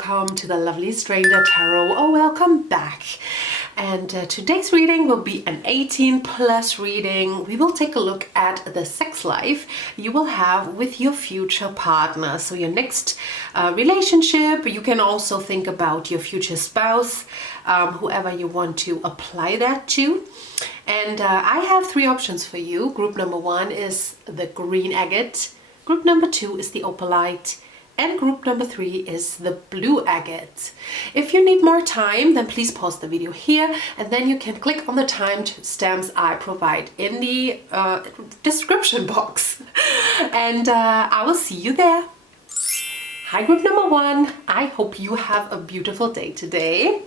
welcome to the Lovely Stranger Tarot, or welcome back. And today's reading will be an 18+ reading. We will take a look at the sex life you will have with your future partner. So your next relationship. You can also think about your future spouse, whoever you want to apply that to. And I have 3 options for you. Group number 1 is the green agate. Group number 2 is the opalite. And group number 3 is the blue agate. If you need more time, then please pause the video here, and then you can click on the timestamps I provide in the description box. And I will see you there. Hi, group number 1. I hope you have a beautiful day today.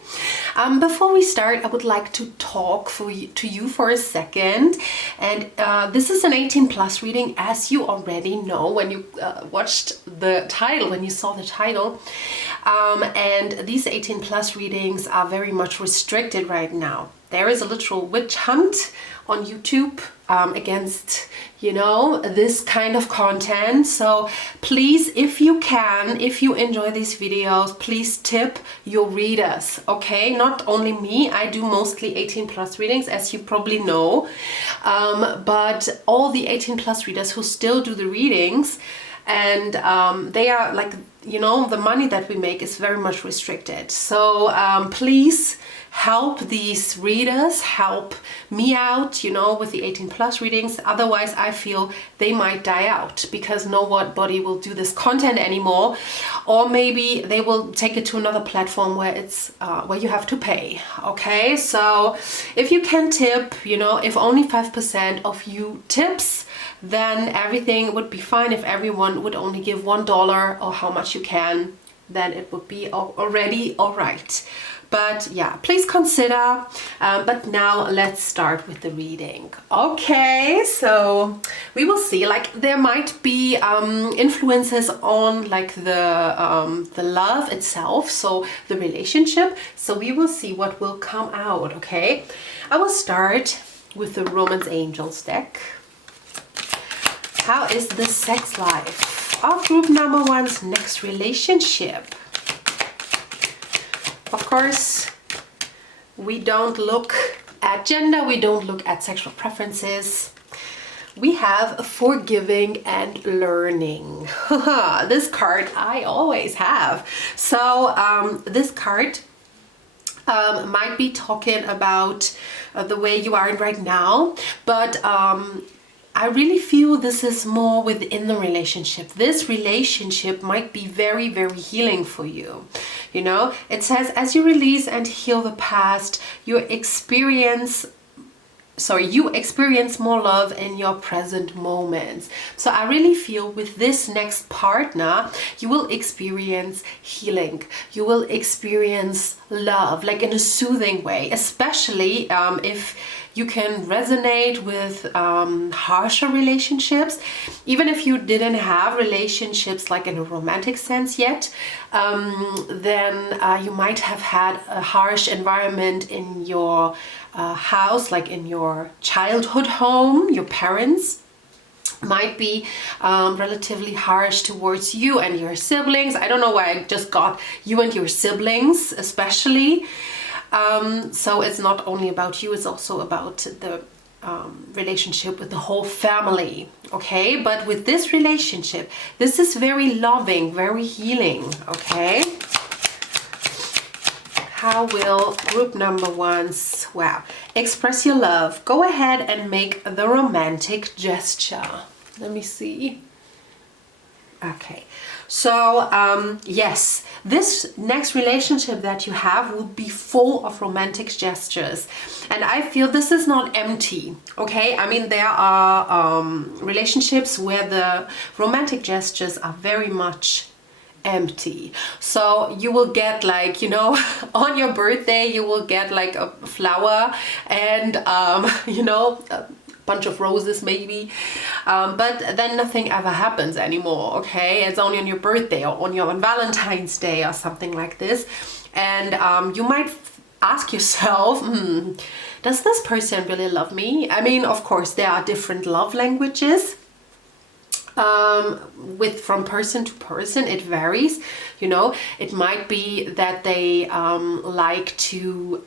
Before we start, I would like to talk to you for a second. And this is an 18+ reading, as you already know when you watched the title, when you saw the title. And these 18+ readings are very much restricted right now. There is a literal witch hunt on YouTube against, this kind of content. So please, if you can, if you enjoy these videos, please tip your readers, okay? Not only me, I do mostly 18+ readings, as you probably know, but all the 18+ readers who still do the readings, and they are like, the money that we make is very much restricted. So please help these readers, help me out, with the 18+ readings. Otherwise, I feel they might die out because nobody will do this content anymore, or maybe they will take it to another platform where it's where you have to pay. Okay, so if you can tip, if only 5% of you tips, then everything would be fine. If everyone would only give $1 or how much you can, then it would be already all right. But yeah, please consider. But now let's start with the reading. Okay, so we will see. Like, there might be influences on like the love itself, so the relationship. So we will see what will come out. Okay, I will start with the Romance Angels deck. How is the sex life of group number 1's next relationship? Of course, we don't look at gender, we don't look at sexual preferences. We have forgiving and learning. This card I always have. So this card might be talking about the way you are right now, but I really feel this is more within the relationship. This relationship might be very, very healing for you. It says, as you release and heal the past, you experience more love in your present moments. So I really feel with this next partner, you will experience healing. You will experience love, like in a soothing way, especially if you can resonate with harsher relationships. Even if you didn't have relationships like in a romantic sense yet, then you might have had a harsh environment in your house, like in your childhood home. Your parents might be relatively harsh towards you and your siblings. I don't know why I just got you and your siblings especially. So it's not only about you, it's also about the relationship with the whole family, okay? But with this relationship, this is very loving, very healing, okay? How will group number 1's, express your love? Go ahead and make the romantic gesture. Let me see. Okay, so yes, this next relationship that you have will be full of romantic gestures, and I feel this is not empty, okay? I mean, there are relationships where the romantic gestures are very much empty. So you will get like, on your birthday, you will get like a flower and, a bunch of roses maybe, but then nothing ever happens anymore, okay? It's only on your birthday or on Valentine's Day or something like this. And you might ask yourself, does this person really love me? I mean, of course, there are different love languages. From person to person, it varies. You know, it might be that they like to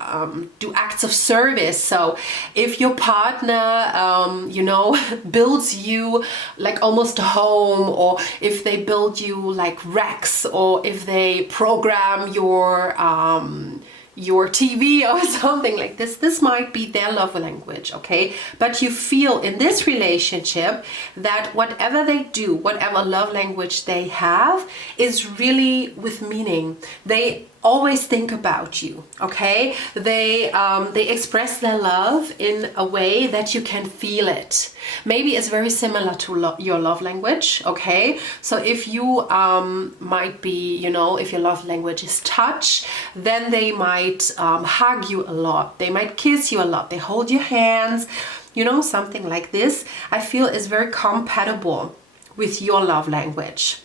do acts of service. So if your partner, you know, builds you like almost a home, or if they build you like racks, or if they program your TV or something like this might be their love language, okay? But you feel in this relationship that whatever they do, whatever love language they have, is really with meaning. They always think about you, okay? They express their love in a way that you can feel it. Maybe it's very similar to your love language, okay? So if you might be, you know, if your love language is touch, then they might hug you a lot. They might kiss you a lot. They hold your hands, you know, something like this. I feel is very compatible with your love language.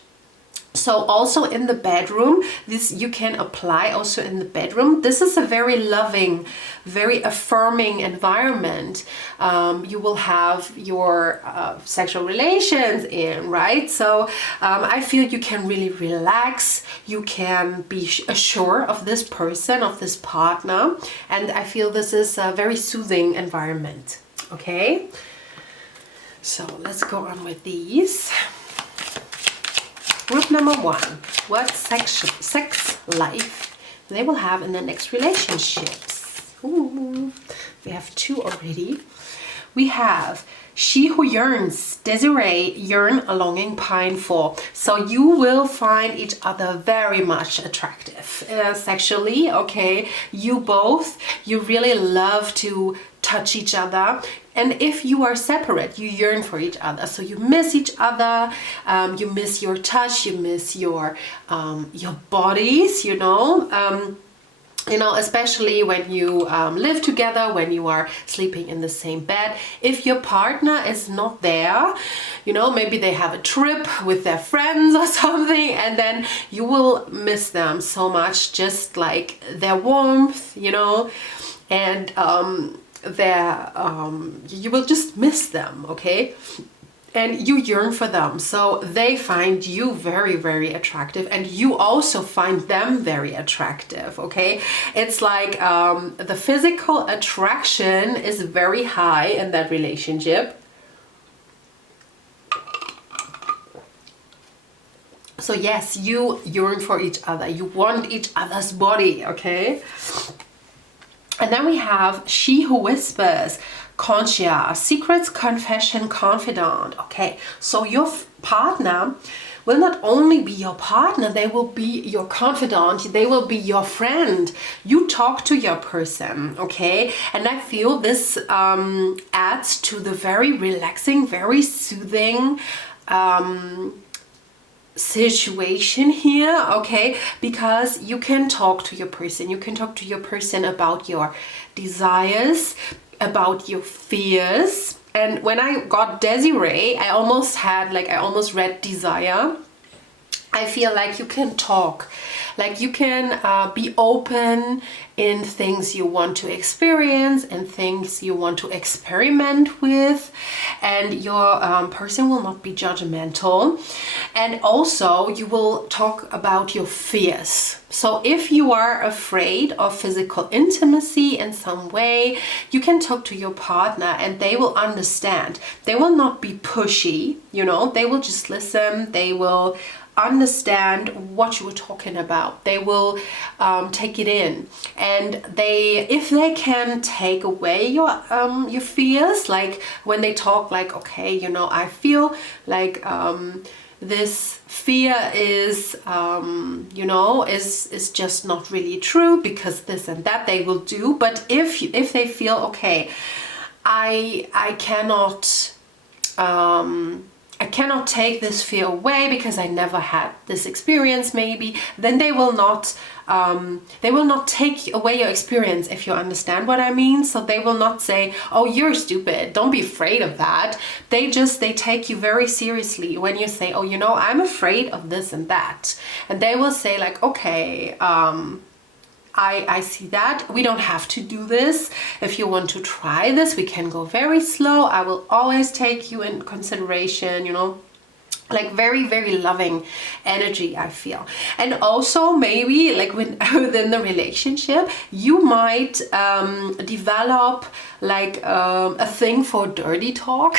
So also in the bedroom, this you can apply also in the bedroom. This is a very loving, very affirming environment. You will have your sexual relations in, right? So I feel you can really relax. You can be assured of this person, of this partner. And I feel this is a very soothing environment, okay? So let's go on with these. Group number one, what sex life they will have in the next relationships. Ooh, we have two already. We have she who yearns, Desiree, yearn, a longing, pine for. So you will find each other very much attractive sexually, okay? You really love to touch each other. And if you are separate, you yearn for each other. So you miss each other, you miss your touch, you miss your bodies, you know. You know, especially when you live together, when you are sleeping in the same bed. If your partner is not there, you know, maybe they have a trip with their friends or something, and then you will miss them so much, just like their warmth, you know, and you will just miss them, okay? And you yearn for them. So they find you very, very attractive, and you also find them very attractive, okay? It's like the physical attraction is very high in that relationship. So yes, you yearn for each other. You want each other's body, okay? And then we have she who whispers, concierge, secrets, confession, confidant. Okay, so your partner will not only be your partner, they will be your confidant, they will be your friend. You talk to your person, okay? And I feel this adds to the very relaxing, very soothing situation here, okay? Because you can talk to your person. You can talk to your person about your desires, about your fears. And when I got Desiree, I almost read desire. I feel like you can talk, like you can be open in things you want to experience and things you want to experiment with, and your person will not be judgmental. And also you will talk about your fears. So if you are afraid of physical intimacy in some way, you can talk to your partner and they will understand. They will not be pushy, you know, they will just listen. They will understand what you were talking about. They will take it in, and if they can take away your fears, like when they talk, like, okay, you know, I feel like this fear is you know, is just not really true because this and that, they will do. But if they feel, okay, I cannot take this fear away because I never had this experience, maybe, then they will not take away your experience, if you understand what I mean. So they will not say, oh, you're stupid, don't be afraid of that. They take you very seriously when you say, oh, you know, I'm afraid of this and that. And they will say, like, okay, I see that. We don't have to do this. If you want to try this, we can go very slow. I will always take you in consideration, you know. like very, very loving energy, I feel. And also maybe like within the relationship, you might develop like a thing for dirty talk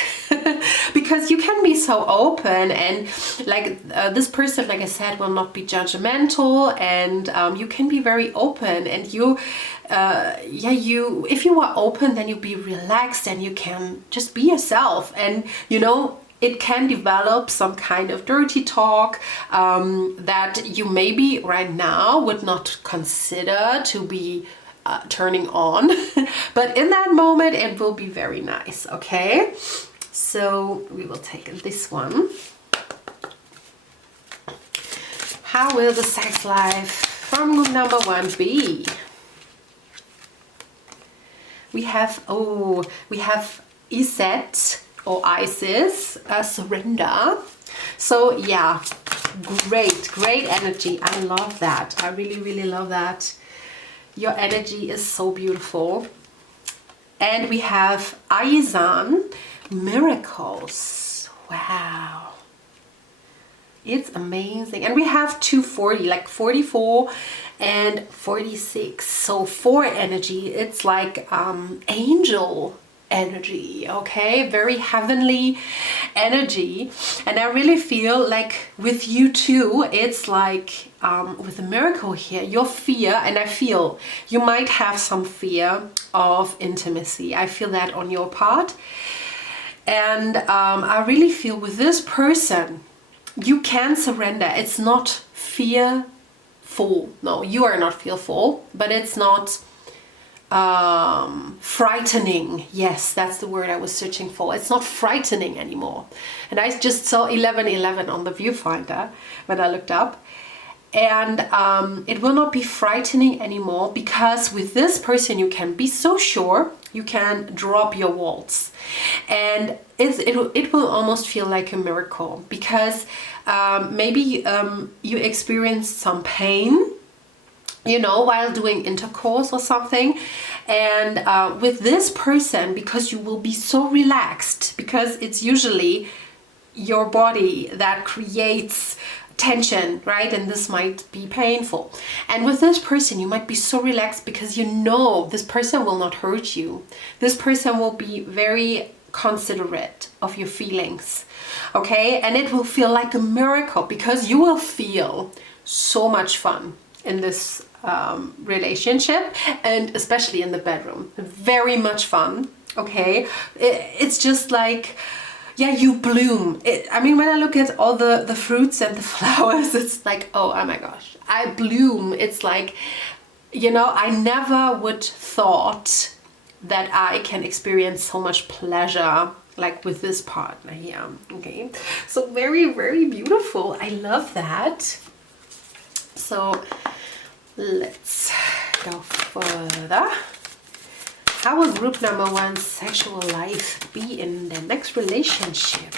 because you can be so open, and like this person, like I said, will not be judgmental, and you can be very open, and you if you are open, then you be relaxed and you can just be yourself. And you know, it can develop some kind of dirty talk that you maybe right now would not consider to be turning on, but in that moment it will be very nice. Okay, so we will take this one. How will the sex life from group number 1 be? We have Iset or Isis, surrender. So yeah, great energy. I love that. I really, really love that. Your energy is so beautiful. And we have Aizan, miracles. Wow, it's amazing. And we have 240, like 44 and 46. So 4 energy, it's like angel energy, okay, very heavenly energy. And I really feel like with you too, it's like with the miracle here, your fear, and I feel you might have some fear of intimacy. I feel that on your part. And I really feel with this person, you can surrender. It's not fearful. No, you are not fearful, but it's not frightening. Yes, that's the word I was searching for. It's not frightening anymore. And I just saw 1111 on the viewfinder when I looked up. And it will not be frightening anymore, because with this person you can be so sure, you can drop your walls. And it will almost feel like a miracle, because maybe you experienced some pain, you know, while doing intercourse or something. And with this person, because you will be so relaxed, because it's usually your body that creates tension, right? And this might be painful. And with this person, you might be so relaxed because you know this person will not hurt you. This person will be very considerate of your feelings, okay? And it will feel like a miracle, because you will feel so much fun in this relationship, and especially in the bedroom. Very much fun, okay? It's just like, yeah, you bloom. I mean, when I look at all the fruits and the flowers, it's like, oh my gosh, I bloom. It's like, you know, I never would thought that I can experience so much pleasure like with this partner here, okay? So very, very beautiful. I love that. So let's go further. How will group number 1 sexual life be in the next relationship?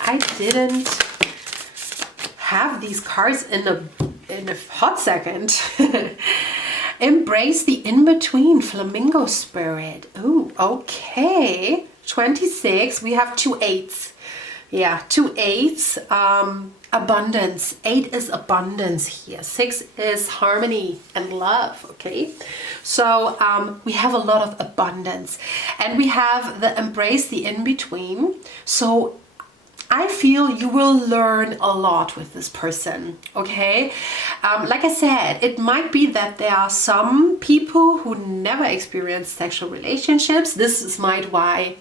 I didn't have these cards in a hot second. Embrace the in-between, flamingo spirit. Oh, okay. 26. We have 2 8s. Yeah, 2 8s. Abundance. 8 is abundance here. 6 is harmony and love, okay? So we have a lot of abundance, and we have the embrace the in-between. So I feel you will learn a lot with this person, okay? Like I said, it might be that there are some people who never experienced sexual relationships. This is why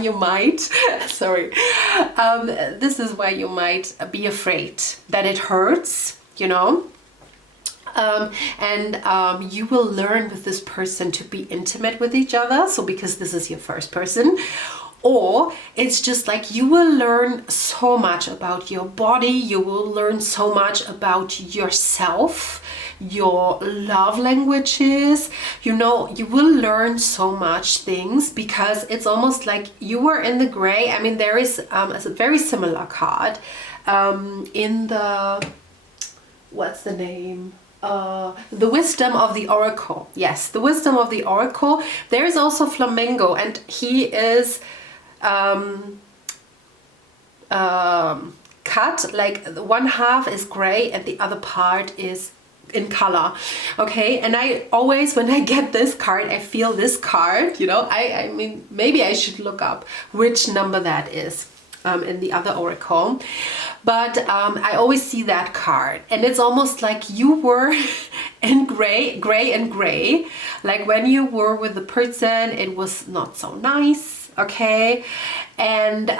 you might, sorry, this is why you might be afraid that it hurts, you know? You will learn with this person to be intimate with each other. So because this is your first person, or it's just like you will learn so much about your body, you will learn so much about yourself, your love languages, you know, you will learn so much things, because it's almost like you were in the gray. I mean, there is a very similar card in the, what's the name? The wisdom of the oracle. Yes, the wisdom of the oracle. There is also flamingo, and he is cut, like one half is gray and the other part is in color. Okay, and I always, when I get this card, I feel this card, you know, I mean, maybe I should look up which number that is in the other oracle, but I always see that card, and it's almost like you were in gray and gray, like when you were with the person it was not so nice. Okay, and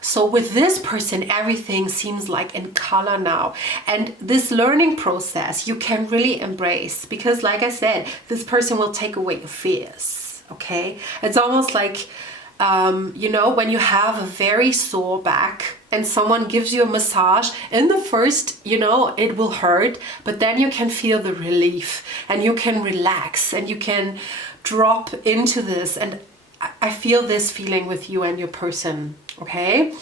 so with this person, everything seems like in color now. And this learning process you can really embrace, because like I said, this person will take away your fears. Okay, it's almost like, you know, when you have a very sore back and someone gives you a massage, in the first, you know, it will hurt, but then you can feel the relief and you can relax and you can drop into this. And I feel this feeling with you and your person. Okay,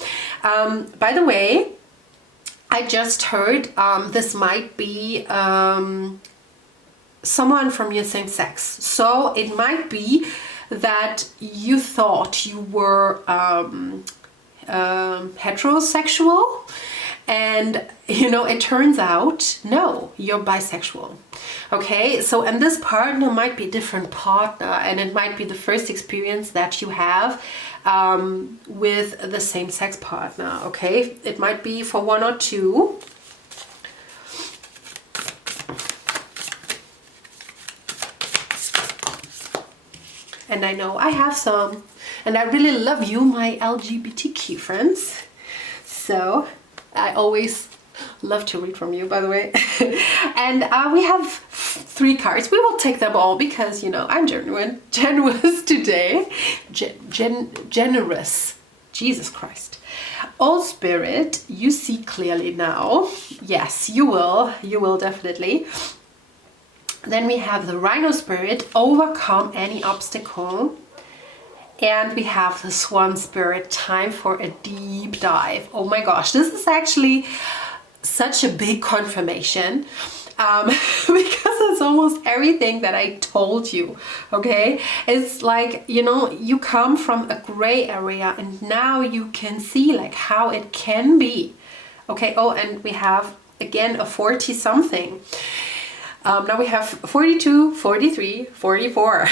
by the way, I just heard this might be someone from your same sex. So it might be that you thought you were heterosexual, and you know, it turns out no, you're bisexual. Okay, so, and this partner might be a different partner, and it might be the first experience that you have with the same-sex partner. Okay, it might be for one or two. And I know I have some, and I really love you, my LGBTQ friends. So I always love to read from you, by the way. And we have 3 cards. We will take them all because, you know, I'm generous today. Generous. Jesus Christ. All Spirit, you see clearly now. Yes, you will definitely. Then we have the Rhino Spirit, overcome any obstacle. And we have the Swan Spirit, time for a deep dive. Oh my gosh, this is actually such a big confirmation, because it's almost everything that I told you. Okay, it's like, you know, you come from a gray area and now you can see like how it can be. Okay, oh, and we have again a 40 something. Now we have 42, 43, 44.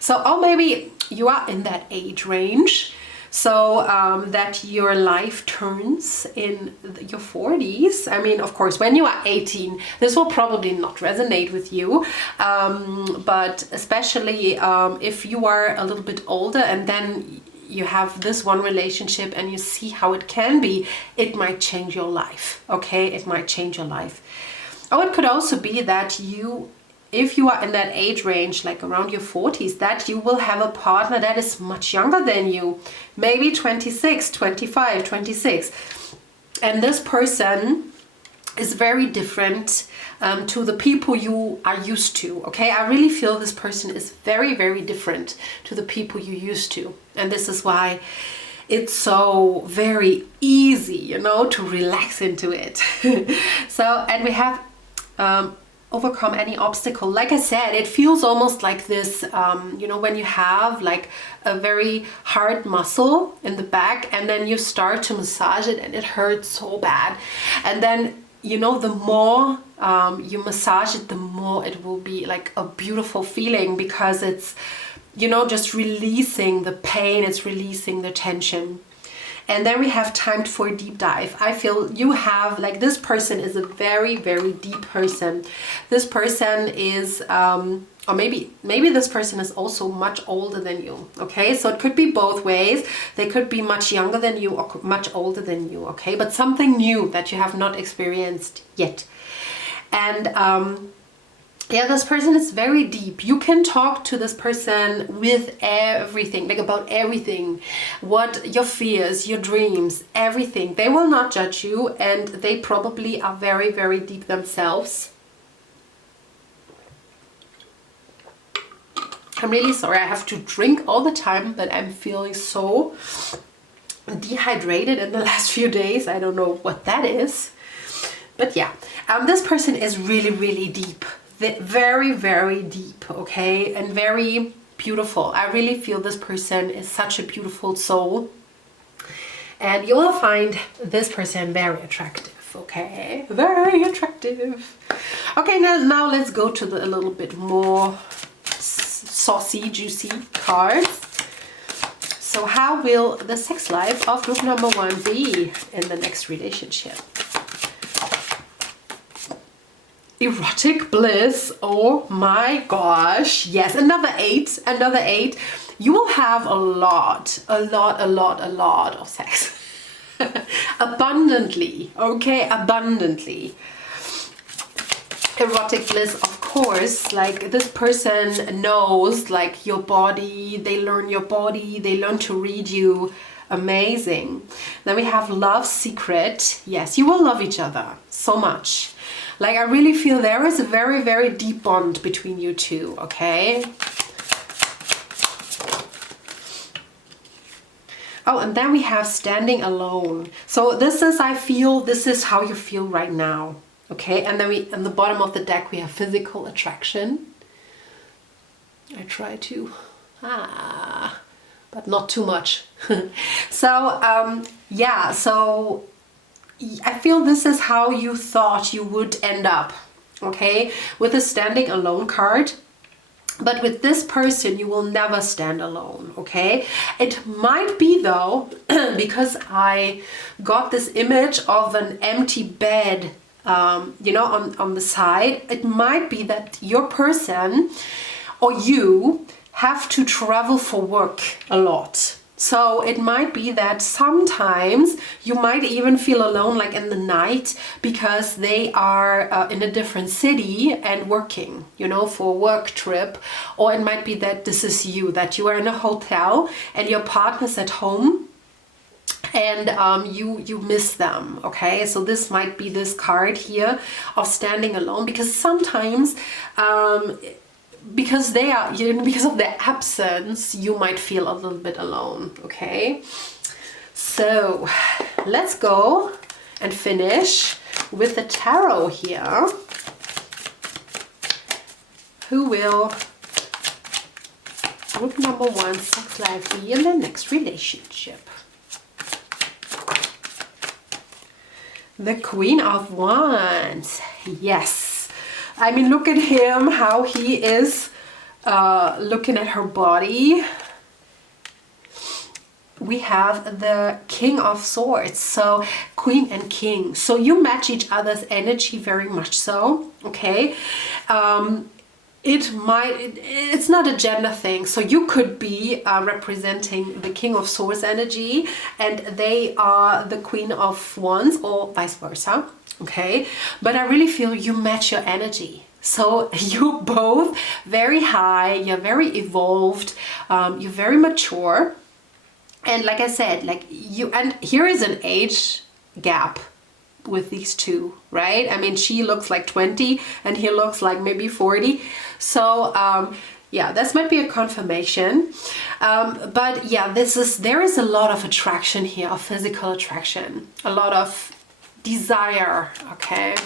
So, oh, maybe you are in that age range, so that your life turns in your 40s. I mean, of course, when you are 18, this will probably not resonate with you, but especially if you are a little bit older and then you have this one relationship and you see how it can be, it might change your life. Okay, it might change your life. Oh, it could also be that you, if you are in that age range, like around your 40s, that you will have a partner that is much younger than you, maybe 26, 25, 26. And this person is very different to the people you are used to. Okay, I really feel this person is very, very different to the people you used to. And this is why it's so very easy, you know, to relax into it. So, and we have overcome any obstacle. Like I said, it feels almost like this, you know, when you have like a very hard muscle in the back and then you start to massage it and it hurts so bad. And then, you know, the more you massage it, the more it will be like a beautiful feeling, because it's, you know, just releasing the pain, it's releasing the tension. And then we have timed for a deep dive. I feel you have, like, this person is a very, very deep person. This person is, or maybe this person is also much older than you. Okay, so it could be both ways. They could be much younger than you or much older than you. Okay, but something new that you have not experienced yet. And yeah, this person is very deep. You can talk to this person with everything, like about everything, what your fears, your dreams, everything. They will not judge you, and they probably are very, very deep themselves. I'm really sorry, I have to drink all the time, but I'm feeling so dehydrated in the last few days. I don't know what that is. But yeah, this person is really, really deep. Very, very deep, okay, and very beautiful. I really feel this person is such a beautiful soul. and you will find this person very attractive. Okay, very attractive. Okay, now let's go to a little bit more saucy, juicy cards. So how will the sex life of group number 1 be in the next relationship? Erotic bliss. Oh my gosh. Yes, another 8. Another 8. You will have a lot of sex. Abundantly. Okay, abundantly. Erotic bliss, of course, like this person knows like your body, they learn your body, they learn to read you. Amazing. Then we have love secret. Yes, you will love each other so much. Like I really feel there is a very deep bond between you two, okay? Oh, and then we have standing alone. So this is, I feel, this is how you feel right now. Okay, and then we, on the bottom of the deck, we have physical attraction. I try to, but not too much. So, yeah, so I feel this is how you thought you would end up, okay, with a standing alone card. But with this person, you will never stand alone, okay? It might be though, because I got this image of an empty bed, you know, on the side. It might be that your person or you have to travel for work a lot. So it might be that sometimes you might even feel alone, like in the night, because they are in a different city and working, you know, for a work trip. Or it might be that this is you, that you are in a hotel and your partner's at home and you miss them. Okay, so this might be this card here of standing alone, because sometimes because they are, you know, because of their absence, you might feel a little bit alone. Okay, so let's go and finish with the tarot here. Who will group number 1 sex life be in the next relationship? The Queen of Wands. Yes. I mean, look at him, how he is looking at her body. We have the King of Swords, so Queen and King. So you match each other's energy very much so, okay? It's not a gender thing, so you could be representing the King of Swords energy and they are the Queen of Wands, or vice versa, okay? But I really feel you match your energy. So you both very high, you're very evolved, you're very mature. And like I said, like you, and here is an age gap with these two, right? I mean, she looks like 20 and he looks like maybe 40. So yeah, this might be a confirmation. But yeah, there is a lot of attraction here, of physical attraction, a lot of desire, okay?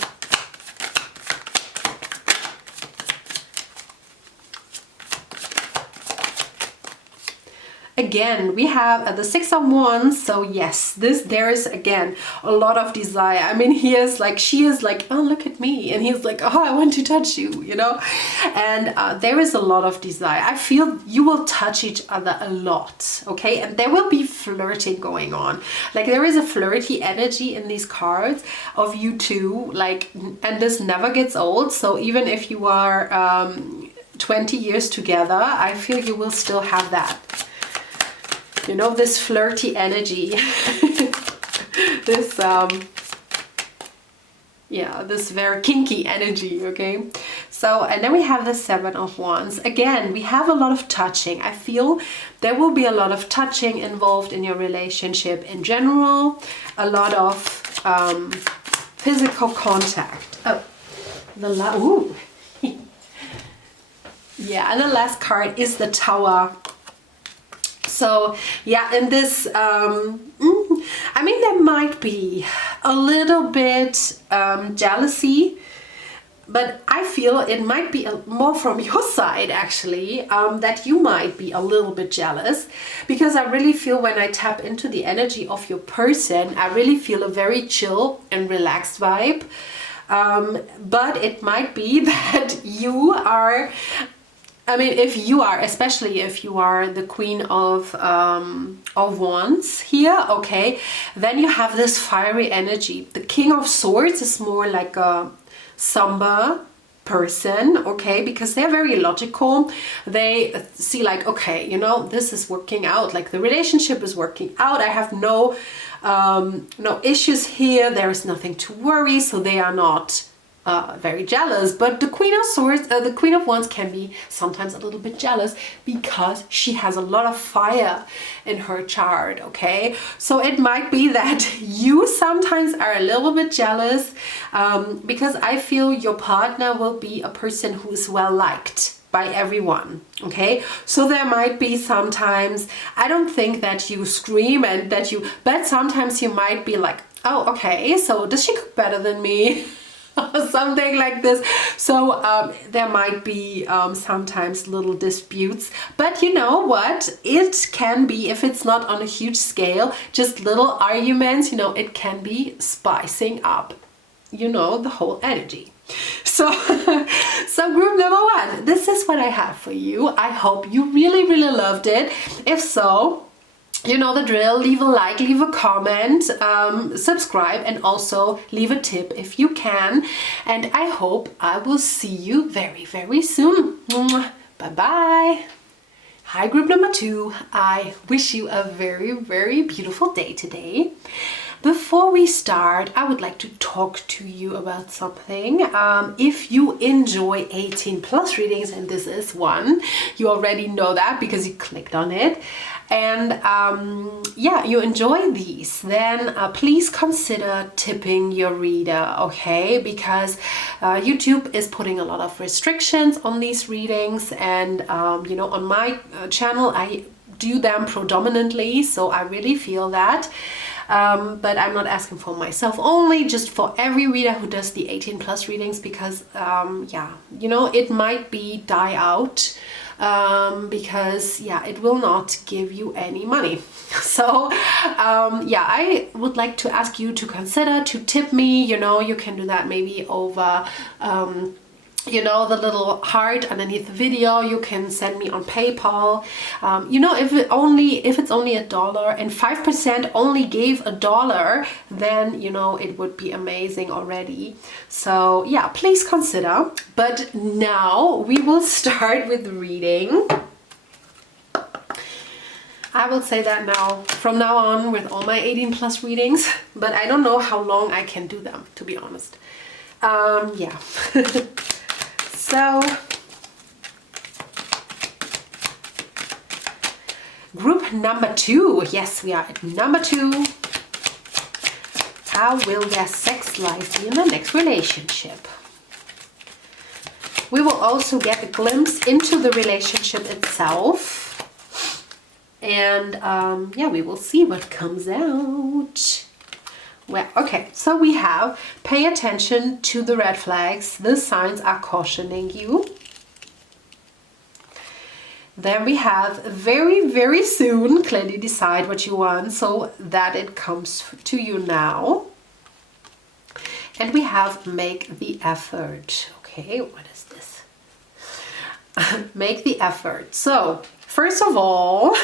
Again, we have the Six of Wands. So yes, there is again a lot of desire. I mean, she is like, oh, look at me, and he's like, oh, I want to touch you, you know. And there is a lot of desire. I feel you will touch each other a lot, okay? And there will be flirting going on. Like there is a flirty energy in these cards of you two, like, and this never gets old. So even if you are 20 years together, I feel you will still have that. You know, this flirty energy, this, yeah, this very kinky energy, okay? So, and then we have the Seven of Wands. Again, we have a lot of touching. I feel there will be a lot of touching involved in your relationship in general, a lot of physical contact. Oh, ooh. Yeah, and the last card is the Tower. So yeah, in this, I mean, there might be a little bit jealousy, but I feel it might be more from your side actually, that you might be a little bit jealous, because I really feel when I tap into the energy of your person, I really feel a very chill and relaxed vibe. But it might be that you are, I mean, if you are, especially if you are the Queen of Wands here, okay, then you have this fiery energy. The King of Swords is more like a somber person, okay, because they're very logical. They see like, okay, you know, this is working out, like the relationship is working out. I have no issues here. There is nothing to worry, so they are not very jealous. But the Queen of Swords, the Queen of Wands can be sometimes a little bit jealous because she has a lot of fire in her chart, okay? So it might be that you sometimes are a little bit jealous, because I feel your partner will be a person who is well liked by everyone, okay? So there might be sometimes, I don't think that you scream and that you, but sometimes you might be like, oh, okay, so does she cook better than me? Or something like this. So there might be sometimes little disputes, but you know what, it can be, if it's not on a huge scale, just little arguments, you know, it can be spicing up, you know, the whole energy. So so group number one, this is what I have for you. I hope you really loved it. If so, you know the drill, leave a like, leave a comment, subscribe, and also leave a tip if you can. And I hope I will see you very soon. Bye bye. Hi group number two, I wish you a very beautiful day today. Before we start, I would like to talk to you about something. If you enjoy 18+ readings, and this is one, you already know that because you clicked on it, and yeah, you enjoy these, then please consider tipping your reader, okay? Because YouTube is putting a lot of restrictions on these readings, and you know, on my channel I do them predominantly, so I really feel that. But I'm not asking for myself only, just for every reader who does the 18+ readings, because yeah, you know, it might be die out, because yeah, it will not give you any money. So yeah, I would like to ask you to consider to tip me. You know, you can do that maybe over you know, the little heart underneath the video. You can send me on PayPal. You know, if it's only $1 and 5% only gave $1, then you know it would be amazing already. So yeah, please consider. But now we will start with reading. I will say that now, from now on, with all my 18+ readings, but I don't know how long I can do them, to be honest. Yeah. So, group number two, yes, we are at number two. How will their sex life be in the next relationship? We will also get a glimpse into the relationship itself. And yeah, we will see what comes out. Well, okay, so we have pay attention to the red flags. The signs are cautioning you. Then we have very soon, clearly decide what you want so that it comes to you now. And we have make the effort. Okay, what is this? Make the effort. So, first of all,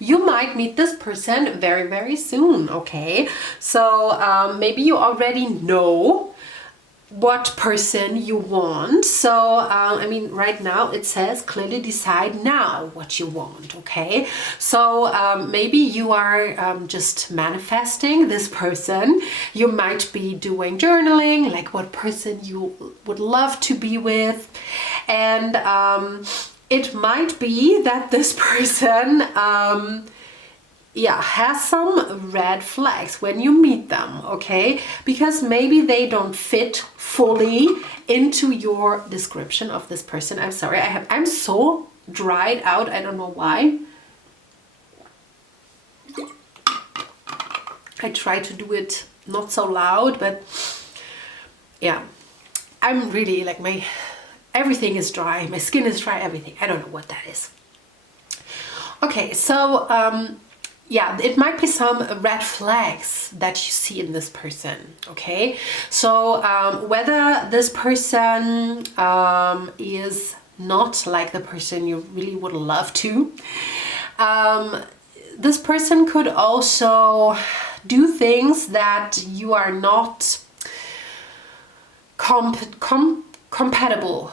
you might meet this person very soon, okay? So maybe you already know what person you want. So I mean, right now it says clearly decide now what you want, okay? So maybe you are just manifesting this person. You might be doing journaling, like what person you would love to be with. And it might be that this person yeah, has some red flags when you meet them, okay? Because maybe they don't fit fully into your description of this person. I'm sorry, I'm so dried out, I don't know why. I try to do it not so loud, but yeah. I'm really like everything is dry, my skin is dry, everything. I don't know what that is. Okay, so yeah, it might be some red flags that you see in this person, okay? So whether this person is not like the person you really would love to, this person could also do things that you are not compatible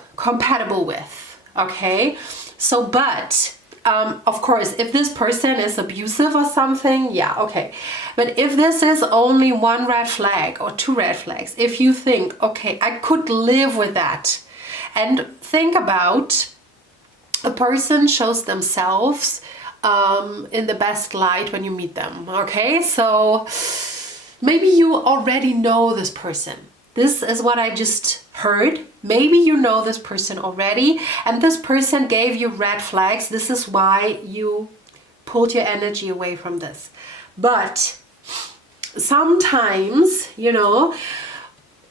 with, okay? So, but of course, if this person is abusive or something, yeah, okay. But if this is only one red flag or two red flags, if you think, okay, I could live with that, and think about a person shows themselves in the best light when you meet them, okay? So maybe you already know this person. This is what I just heard. Maybe you know this person already, and this person gave you red flags. This is why you pulled your energy away from this. But sometimes, you know,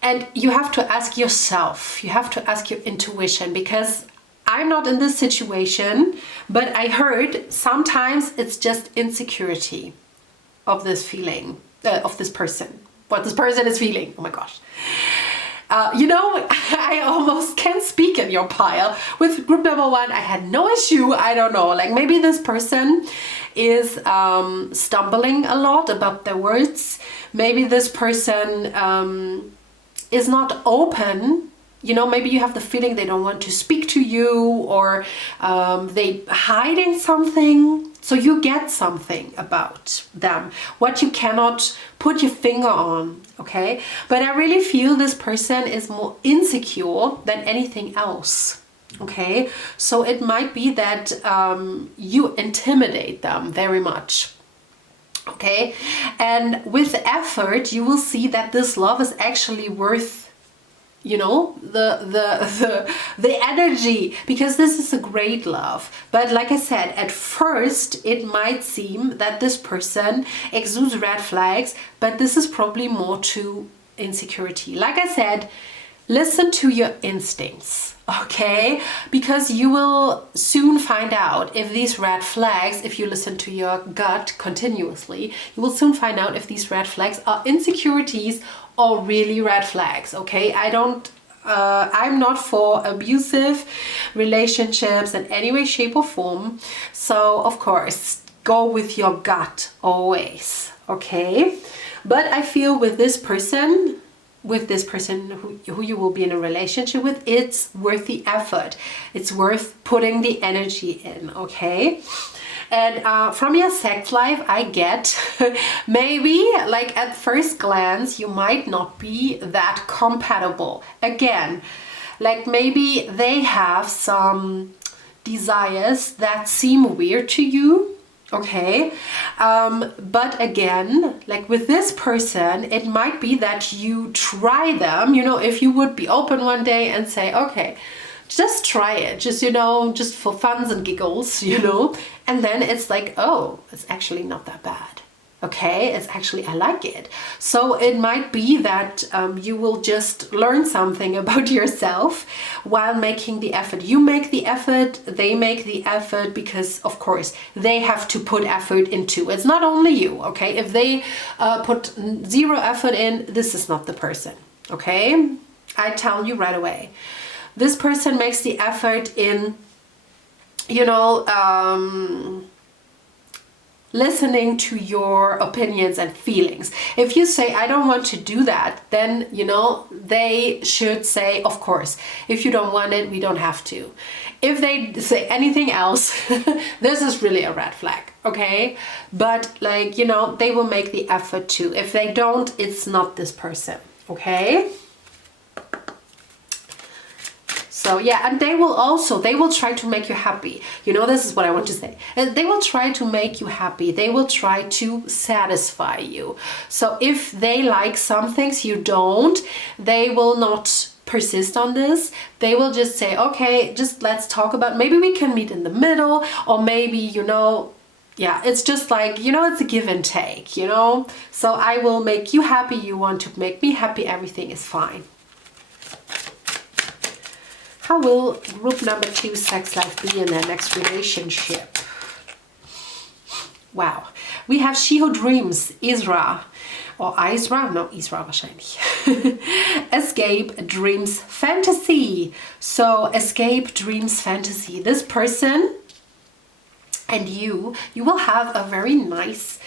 and you have to ask yourself, you have to ask your intuition, because I'm not in this situation, but I heard sometimes it's just insecurity of this feeling, of this person, what this person is feeling. Oh my gosh. You know, I almost can't speak in your pile. With group number 1, I had no issue. I don't know, like maybe this person is stumbling a lot about their words. Maybe this person is not open. You know, maybe you have the feeling they don't want to speak to you, or they hiding something. So you get something about them, what you cannot put your finger on, okay? But I really feel this person is more insecure than anything else, okay? So it might be that you intimidate them very much. Okay, and with effort, you will see that this love is actually worth, you know, the energy, because this is a great love. But like I said, at first it might seem that this person exudes red flags, but this is probably more to insecurity. Like I said, listen to your instincts, okay? Because you will soon find out if these red flags, if you listen to your gut continuously, you will soon find out if these red flags are insecurities or really red flags, okay? I'm not for abusive relationships in any way, shape or form. So of course, go with your gut always, okay? But I feel with this person who you will be in a relationship with, it's worth the effort. It's worth putting the energy in, okay? And from your sex life, I get maybe like at first glance, you might not be that compatible. Again, like maybe they have some desires that seem weird to you. Okay, but again, like with this person, it might be that you try them, you know, if you would be open one day and say, okay, just try it, just, you know, just for funs and giggles, you know, and then it's like, oh, it's actually not that bad. Okay, it's actually, I like it. So it might be that you will just learn something about yourself while making the effort. You make the effort, they make the effort, because of course they have to put effort into. It's not only you, okay? If they put zero effort in, this is not the person, okay? I tell you right away. This person makes the effort in, you know, listening to your opinions and feelings. If you say, I don't want to do that, then, you know, they should say, of course, if you don't want it, we don't have to. If they say anything else, this is really a red flag, okay? But like, you know, they will make the effort too. If they don't, it's not this person, okay? So yeah, and they will try to make you happy. You know, this is what I want to say. They will try to make you happy. They will try to satisfy you. So if they like some things you don't, they will not persist on this. They will just say, okay, just let's talk about, maybe we can meet in the middle, or maybe, you know, yeah, it's just like, you know, it's a give and take, you know. So I will make you happy, you want to make me happy, everything is fine. How will group number 2 sex life be in their next relationship? Wow. We have She Who Dreams, Isra. Or Isra? No, Isra wahrscheinlich. Escape Dreams Fantasy. So Escape Dreams Fantasy. This person and you will have a very nice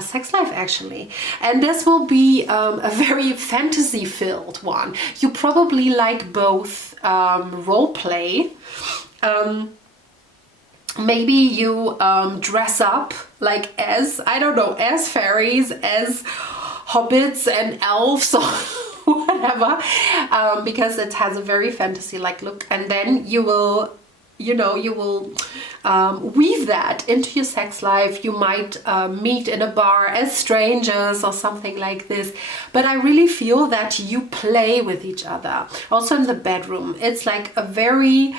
sex life actually. And this will be a very fantasy filled one. You probably like both role play. Maybe you dress up like as, I don't know, as fairies, as hobbits and elves or whatever, because it has a very fantasy like look. And then you will, you know, you will weave that into your sex life. You might meet in a bar as strangers or something like this. But I really feel that you play with each other. Also in the bedroom. It's like a very,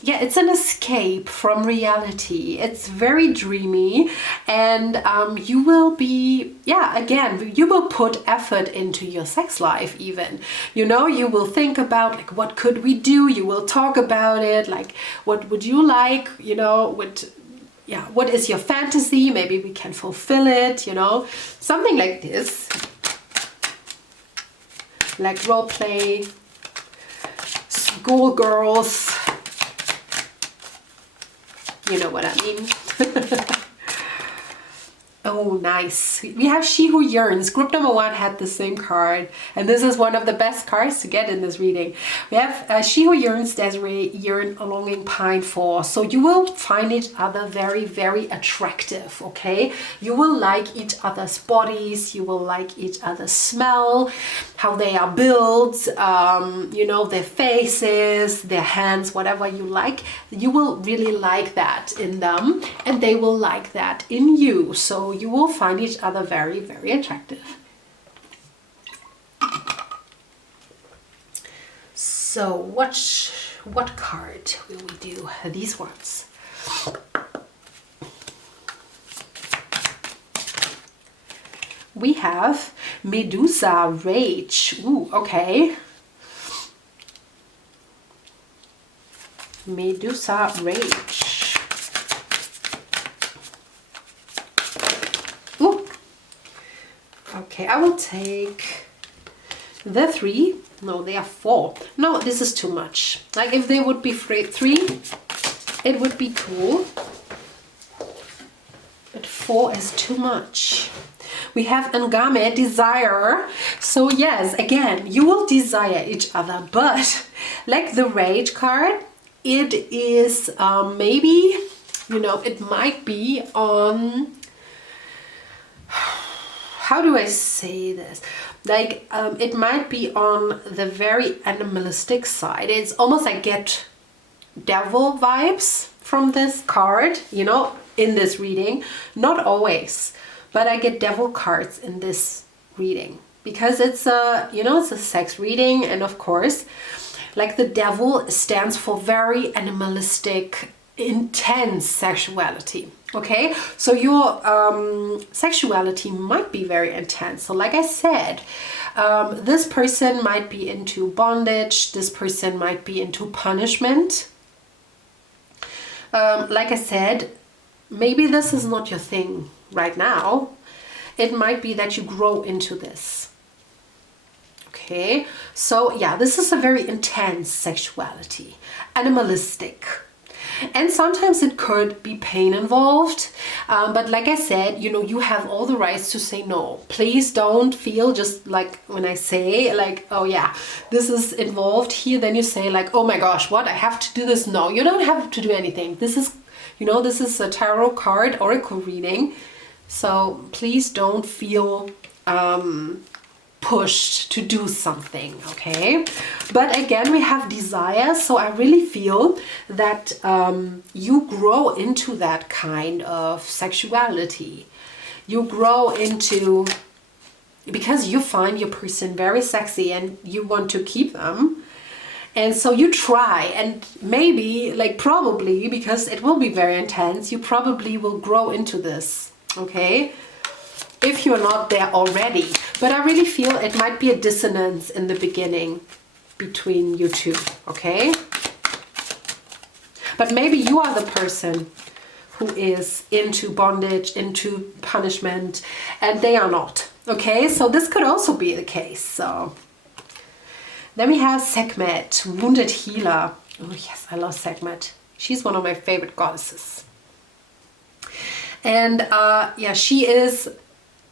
yeah, it's an escape from reality. It's very dreamy, and you will be, yeah, again, you will put effort into your sex life even. You know, you will think about like, what could we do? You will talk about it, like, what would you like? You know, yeah, what is your fantasy? Maybe we can fulfill it, you know, something like this. Like role play, schoolgirls. You know what I mean? Oh, nice. We have She Who Yearns. Group number 1 had the same card. And this is one of the best cards to get in this reading. We have She Who Yearns, Desiree, Yearn, Longing, Pine for. So you will find each other very, very attractive, okay? You will like each other's bodies. You will like each other's smell, how they are built, you know, their faces, their hands, whatever you like. You will really like that in them, and they will like that in you. So you will find each other very, very attractive. So what card will we do? These ones. We have Medusa Rage. Ooh, okay. Medusa Rage. Okay, I will take the 3. No, they are 4. No, this is too much. Like if they would be 3, it would be cool. But 4 is too much. We have Ngame, Desire. So yes, again, you will desire each other. But like the Rage card, it is maybe, you know, it might be on... How do I say this? Like, it might be on the very animalistic side. It's almost like get devil vibes from this card, you know, in this reading. Not always, but I get devil cards in this reading. Because it's a, you know, it's a sex reading. And of course, like the devil stands for very animalistic, intense sexuality. Okay, so your sexuality might be very intense. So like I said, this person might be into bondage. This person might be into punishment. Like I said, maybe this is not your thing right now. It might be that you grow into this. Okay, so yeah, this is a very intense sexuality, animalistic. And sometimes it could be pain involved. But like I said, you know, you have all the rights to say no. Please don't feel just like when I say like, oh yeah, this is involved here. Then you say like, oh my gosh, what? I have to do this? No, you don't have to do anything. This is, you know, this is a tarot card oracle reading. So please don't feel pushed to do something, okay? But again, we have desire, so I really feel that you grow into that kind of sexuality. You grow into, because you find your person very sexy and you want to keep them. And so you try, and maybe, like probably, because it will be very intense, you probably will grow into this, okay? If you're not there already. But I really feel it might be a dissonance in the beginning. between you two, okay? But maybe you are the person who is into bondage, into punishment, and they are not, okay? So this could also be the case. So then we have Sekhmet, wounded healer. Oh yes, I love Sekhmet. She's one of my favorite goddesses. And yeah, she is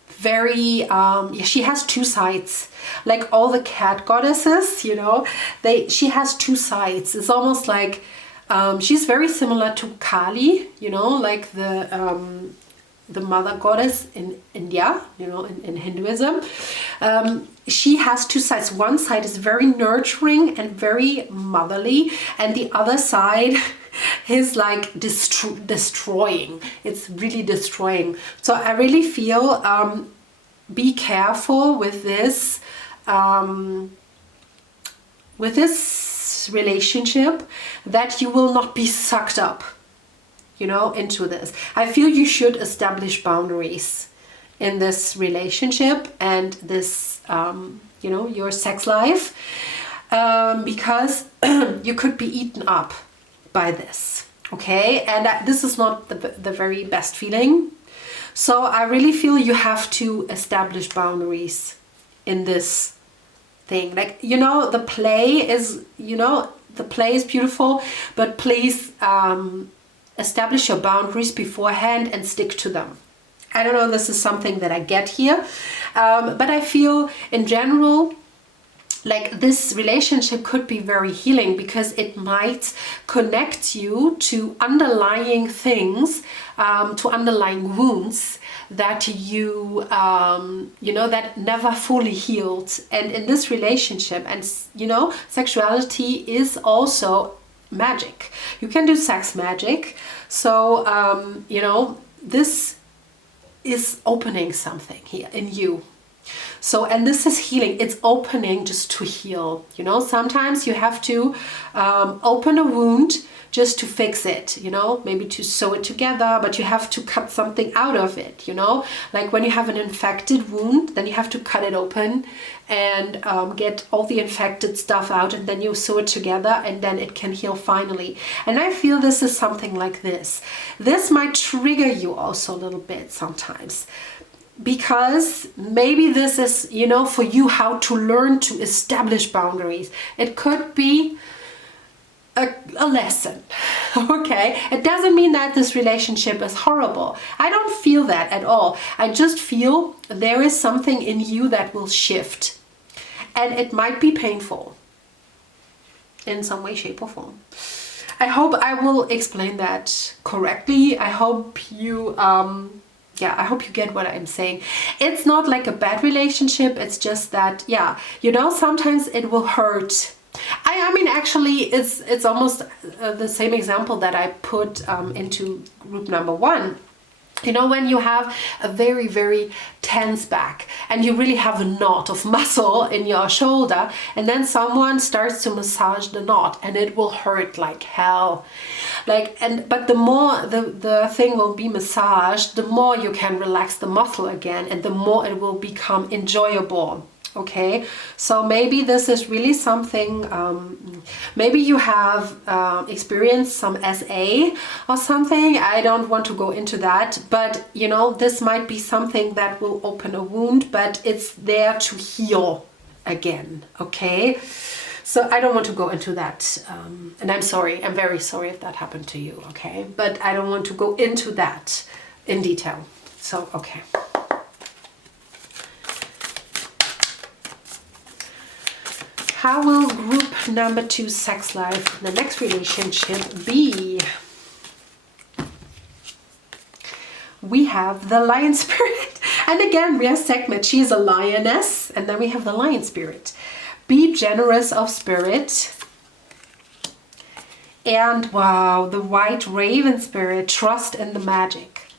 very, yeah, she has two sides. Like all the cat goddesses, you know, she has two sides. It's almost like she's very similar to Kali, you know, like the mother goddess in India, you know, in Hinduism. She has two sides. One side is very nurturing and very motherly, and the other side is like destroying. It's really destroying. So I really feel be careful with this relationship, that you will not be sucked up, you know, into this. I feel you should establish boundaries in this relationship and this, you know, your sex life, because you could be eaten up by this, okay? And this is not the very best feeling. So I really feel you have to establish boundaries in this thing. Like, you know, the play is, you know, the play is beautiful, but please establish your boundaries beforehand and stick to them. I don't know, this is something that I get here, but I feel in general, like this relationship could be very healing, because it might connect you to underlying things, to underlying wounds that you, you know, that never fully healed. And in this relationship, and you know, sexuality is also magic. You can do sex magic. So, you know, this is opening something here in you. So, and this is healing. It's opening just to heal. You know, sometimes you have to open a wound just to fix it, you know, maybe to sew it together, but you have to cut something out of it, you know, like when you have an infected wound, then you have to cut it open and get all the infected stuff out, and then you sew it together, and then it can heal finally. And I feel this is something like this. This might trigger you also a little bit sometimes, because maybe this is, you know, for you how to learn to establish boundaries. It could be a lesson, okay? It doesn't mean that this relationship is horrible. I don't feel that at all. I just feel there is something in you that will shift, and it might be painful in some way, shape or form. I hope I will explain that correctly. I hope you yeah, I hope you get what I'm saying. It's not like a bad relationship. It's just that, yeah, you know, sometimes it will hurt. I mean, actually, it's almost the same example that I put into group number 1. You know, when you have a very, very tense back and you really have a knot of muscle in your shoulder, and then someone starts to massage the knot, and it will hurt like hell. Like, but the more the thing will be massaged, the more you can relax the muscle again, and the more it will become enjoyable. Okay, so maybe this is really something, maybe you have experienced some SA or something. I don't want to go into that, but you know, this might be something that will open a wound, but it's there to heal again, okay? So I don't want to go into that, and I'm sorry, I'm very sorry if that happened to you, okay? But I don't want to go into that in detail, so okay. How will group number 2 sex life in the next relationship be? We have the lion spirit. And again, we have Sekhmet. She is a lioness. And then we have the lion spirit. Be generous of spirit. And wow, the white raven spirit. Trust in the magic.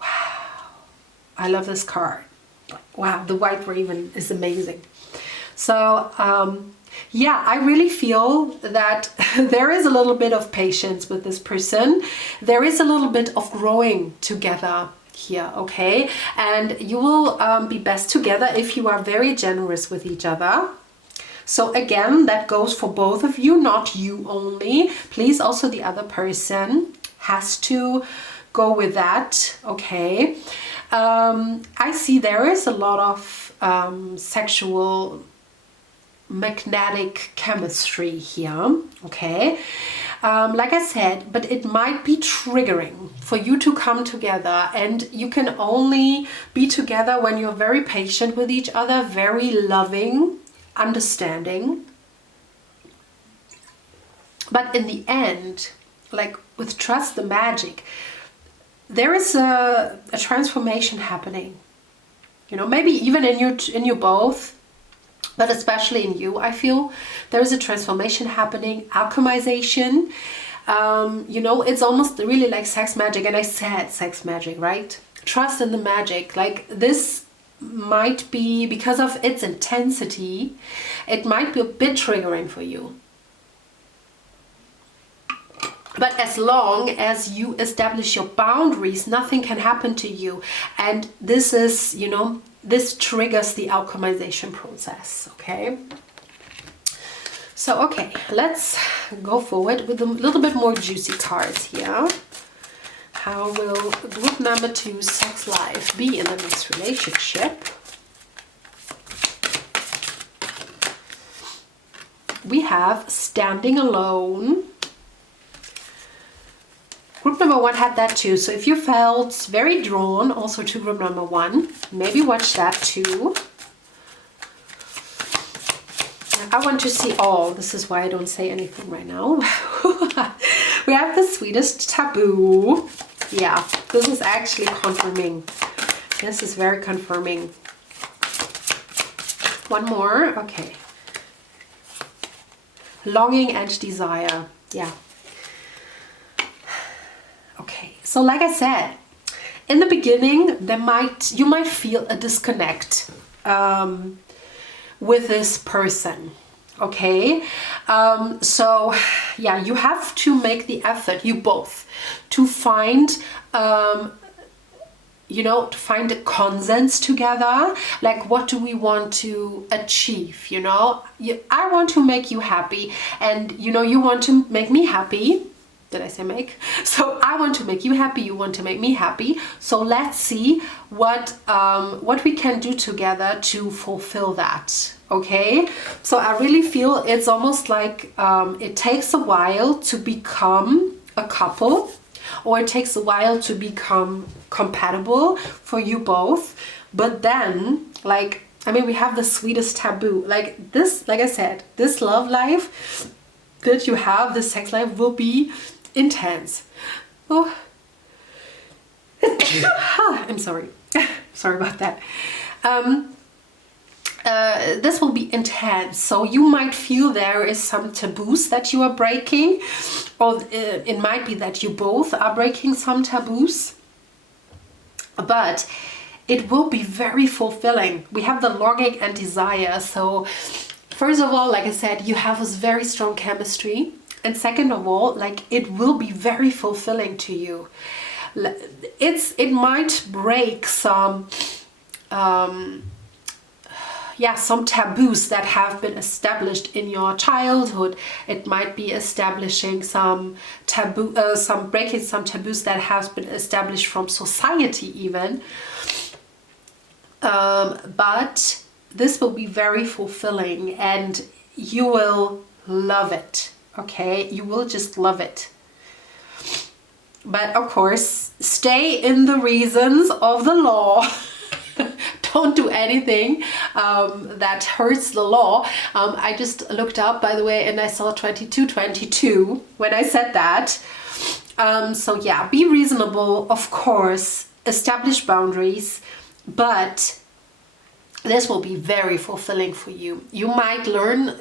Wow. I love this card. Wow, the white raven is amazing. So, yeah, I really feel that there is a little bit of patience with this person. There is a little bit of growing together here, okay? And you will be best together if you are very generous with each other. So again, that goes for both of you, not you only. Please, also the other person has to go with that, okay? I see there is a lot of sexual magnetic chemistry here, okay? Like I said, but it might be triggering for you to come together, and you can only be together when you're very patient with each other, very loving, understanding. But in the end, like with Trust the Magic, there is a transformation happening. You know, maybe even in you both, but especially in you, I feel there is a transformation happening, alchemization. You know, it's almost really like sex magic, and I said sex magic, right? Trust in the magic. Like this might be, because of its intensity, it might be a bit triggering for you. But as long as you establish your boundaries, nothing can happen to you. And this is, you know, this triggers the alchemization process, okay? So, okay, let's go forward with a little bit more juicy cards here. How will group number 2 sex life be in the next relationship? We have standing alone. Group number 1 had that too. So if you felt very drawn also to group number 1, maybe watch that too. I want to see all. This is why I don't say anything right now. We have the sweetest taboo. Yeah, this is actually confirming. This is very confirming. One more. Okay. Longing and desire. Yeah. Okay, so like I said, in the beginning, you might feel a disconnect with this person, okay? So yeah, you have to make the effort, you both, to find, you know, to find a consens together. Like, what do we want to achieve, you know? I want to make you happy, and you know, you want to make me happy. Did I say make? So I want to make you happy, you want to make me happy. So let's see what we can do together to fulfill that, okay? So I really feel it's almost like it takes a while to become a couple, or it takes a while to become compatible for you both. But then, like, I mean, we have the sweetest taboo. Like this, like I said, this love life that you have, this sex life will be intense. Oh, I'm sorry. Sorry about that. This will be intense. So you might feel there is some taboos that you are breaking, or it might be that you both are breaking some taboos. But it will be very fulfilling. We have the longing and desire. So first of all, like I said, you have this very strong chemistry. And second of all, like, it will be very fulfilling to you. It might break some, some taboos that have been established in your childhood. It might be establishing some breaking some taboos that have been established from society even. But this will be very fulfilling, and you will love it. Okay, you will just love it. But of course, stay in the reasons of the law. Don't do anything that hurts the law. I just looked up, by the way, and I saw 2222 when I said that. So yeah, be reasonable, of course, establish boundaries, but this will be very fulfilling for you. You might learn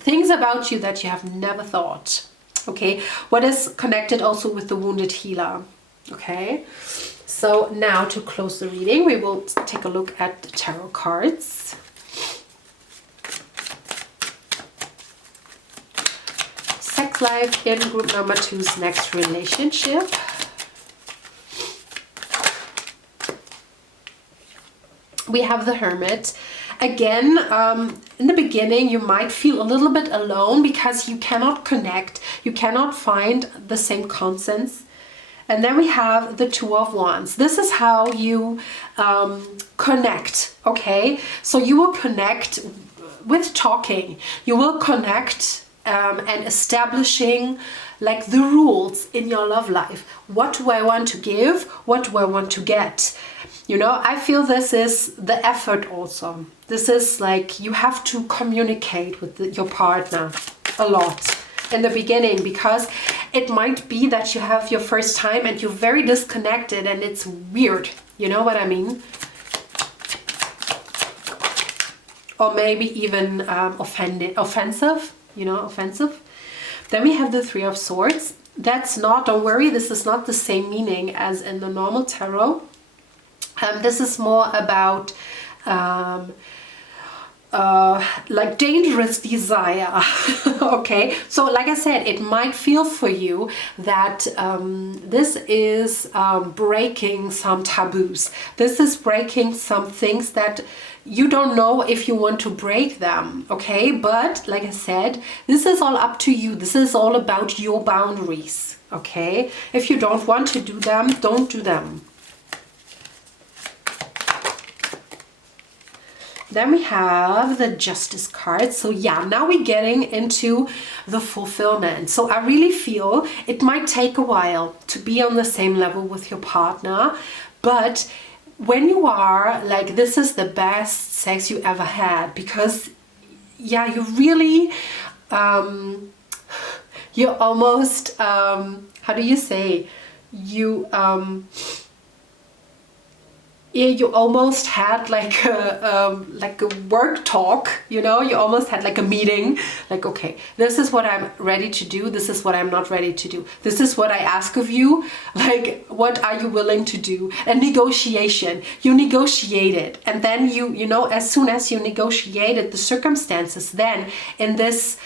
things about you that you have never thought. Okay, what is connected also with the wounded healer. Okay, so now to close the reading, we will take a look at the tarot cards. Sex life in group number 2's next relationship. We have the Hermit, Again, in the beginning, you might feel a little bit alone because you cannot connect, you cannot find the same consensus. And then we have the Two of Wands. This is how you connect, okay? So you will connect with talking. You will connect and establishing like the rules in your love life. What do I want to give? What do I want to get? You know, I feel this is the effort also. This is like you have to communicate with your partner a lot in the beginning, because it might be that you have your first time and you're very disconnected and it's weird. You know what I mean? Or maybe even offensive, you know, offensive. Then we have the Three of Swords. That's not, don't worry, this is not the same meaning as in the normal tarot. This is more about like dangerous desire. Okay, so like I said, it might feel for you that this is breaking some taboos. This is breaking some things that you don't know if you want to break them. Okay, but like I said, this is all up to you. This is all about your boundaries. Okay, if you don't want to do them, don't do them. Then we have the Justice card. So yeah, now we're getting into the fulfillment. So I really feel it might take a while to be on the same level with your partner, but when you are like, this is the best sex you ever had, because yeah, you really, you're almost, how do you say, you almost had like a work talk, you know, you almost had like a meeting, like, okay, this is what I'm ready to do, this is what I'm not ready to do, this is what I ask of you, like, what are you willing to do? And negotiation, you negotiated, and then you know, as soon as you negotiated the circumstances, then in this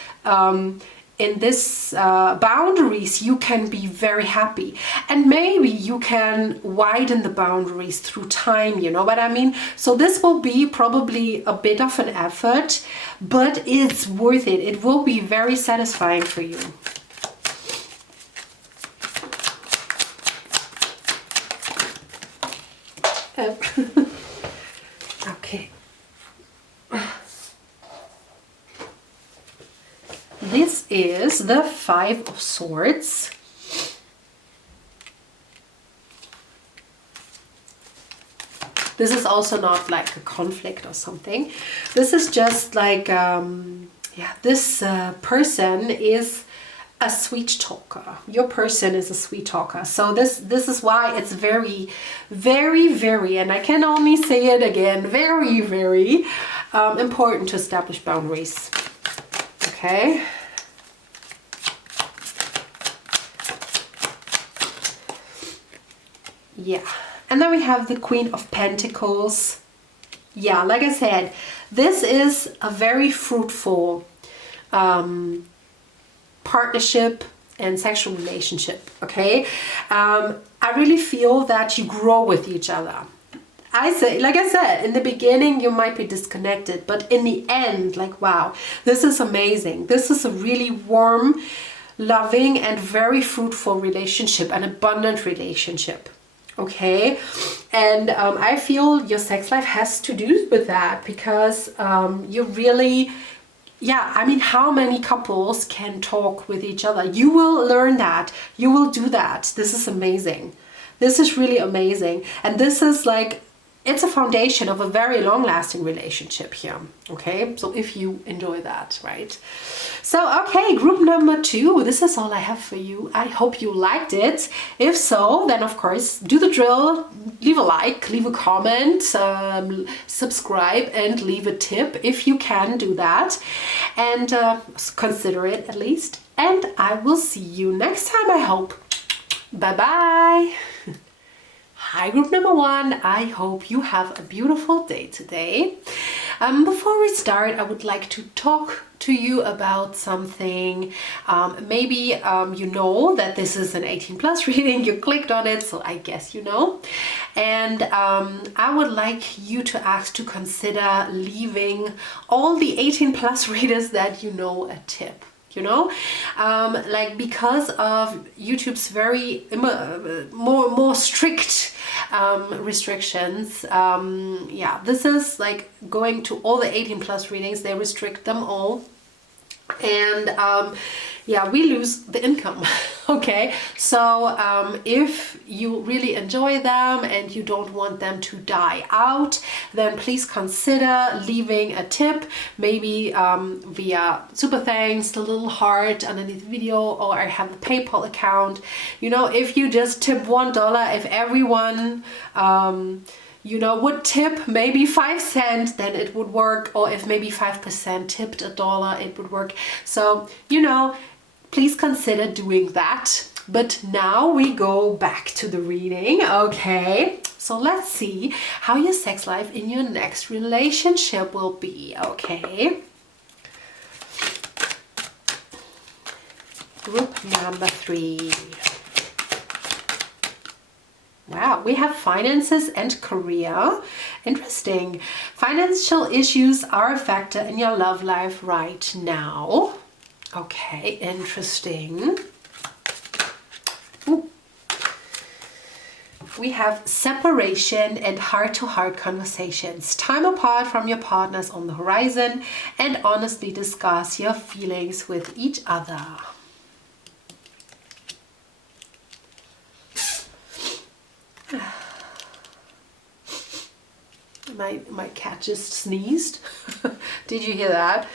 boundaries, you can be very happy, and maybe you can widen the boundaries through time, you know what I mean? So this will be probably a bit of an effort, but it's worth it. It will be very satisfying for you. Okay. This is the Five of Swords. This is also not like a conflict or something. This is just like, yeah, this person is a sweet talker. Your person is a sweet talker. So this is why it's very, very, very, and I can only say it again, very, very important to establish boundaries. Okay. Yeah. And then we have the Queen of Pentacles. Yeah, like I said, this is a very fruitful partnership and sexual relationship. Okay. I really feel that you grow with each other. Like I said, in the beginning you might be disconnected, but in the end, like, wow, this is amazing. This is a really warm, loving, and very fruitful relationship, an abundant relationship. Okay, and I feel your sex life has to do with that, because you really, yeah, I mean, how many couples can talk with each other? You will learn that. You will do that. This is amazing. This is really amazing. And this is like, it's a foundation of a very long-lasting relationship here. Okay, so if you enjoy that, right? So, okay, group number 2, this is all I have for you. I hope you liked it. If so, then of course, do the drill, leave a like, leave a comment, subscribe, and leave a tip if you can do that. And consider it at least. And I will see you next time, I hope. Bye-bye. Hi, group number 1. I hope you have a beautiful day today. Before we start, I would like to talk to you about something. Maybe you know that this is an 18 plus reading. You clicked on it, so I guess you know. And I would like you to consider leaving all the 18 plus readers that you know a tip. You know, like because of YouTube's very more strict restrictions. Yeah, this is like going to all the 18 plus readings. They restrict them all, and yeah, we lose the income. Okay, so if you really enjoy them and you don't want them to die out, then please consider leaving a tip, maybe via super thanks, the little heart underneath the video, or I have a PayPal account. You know, if you just tip $1, if everyone you know, would tip maybe 5 cents, then it would work. Or if maybe 5% tipped $1, it would work. So, you know, please consider doing that. But now we go back to the reading, okay? So let's see how your sex life in your next relationship will be, okay? Group number 3. Wow, we have finances and career. Interesting. Financial issues are a factor in your love life right now. Okay, interesting. Ooh. We have separation and heart-to-heart conversations. Time apart from your partners on the horizon and honestly discuss your feelings with each other. My cat just sneezed. Did you hear that?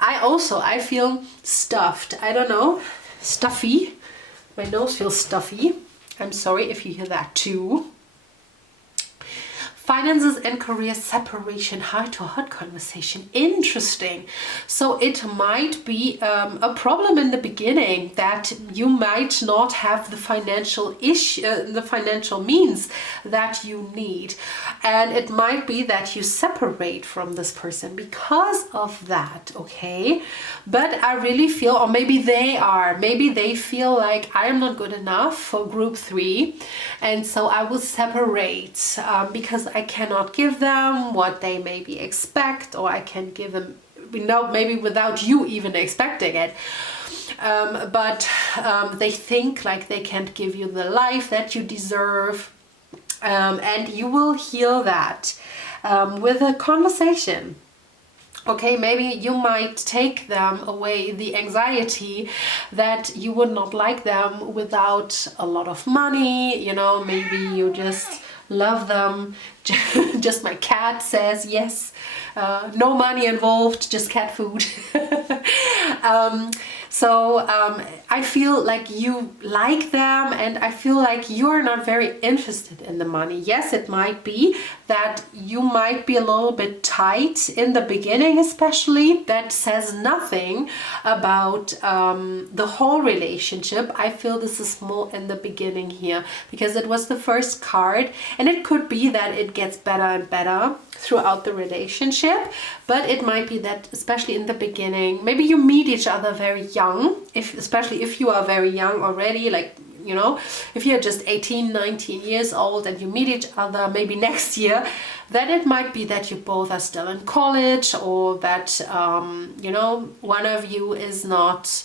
I feel stuffed. I don't know, stuffy. My nose feels stuffy. I'm sorry if you hear that too. Finances and career separation, heart-to-heart conversation. Interesting. So it might be a problem in the beginning that you might not have the financial the financial means that you need, and it might be that you separate from this person because of that. Okay, but I really feel, or maybe they feel like I am not good enough for group 3, and so I will separate because I cannot give them what they maybe expect, or I can give them, you know, maybe without you even expecting it. But they think like they can't give you the life that you deserve, and you will heal that with a conversation. Okay, maybe you might take them away the anxiety that you would not like them without a lot of money. You know, maybe you just love them. Just my cat says yes. No money involved, just cat food. So I feel like you like them, and I feel like you're not very interested in the money. Yes, it might be that you might be a little bit tight in the beginning, especially. That says nothing about the whole relationship. I feel this is more in the beginning here, because it was the first card, and it could be that it gets better and better throughout the relationship, but it might be that especially in the beginning, maybe you meet each other very young, especially if you are very young already, like, you know, if you're just 18, 19 years old and you meet each other maybe next year, then it might be that you both are still in college, or that you know, one of you is not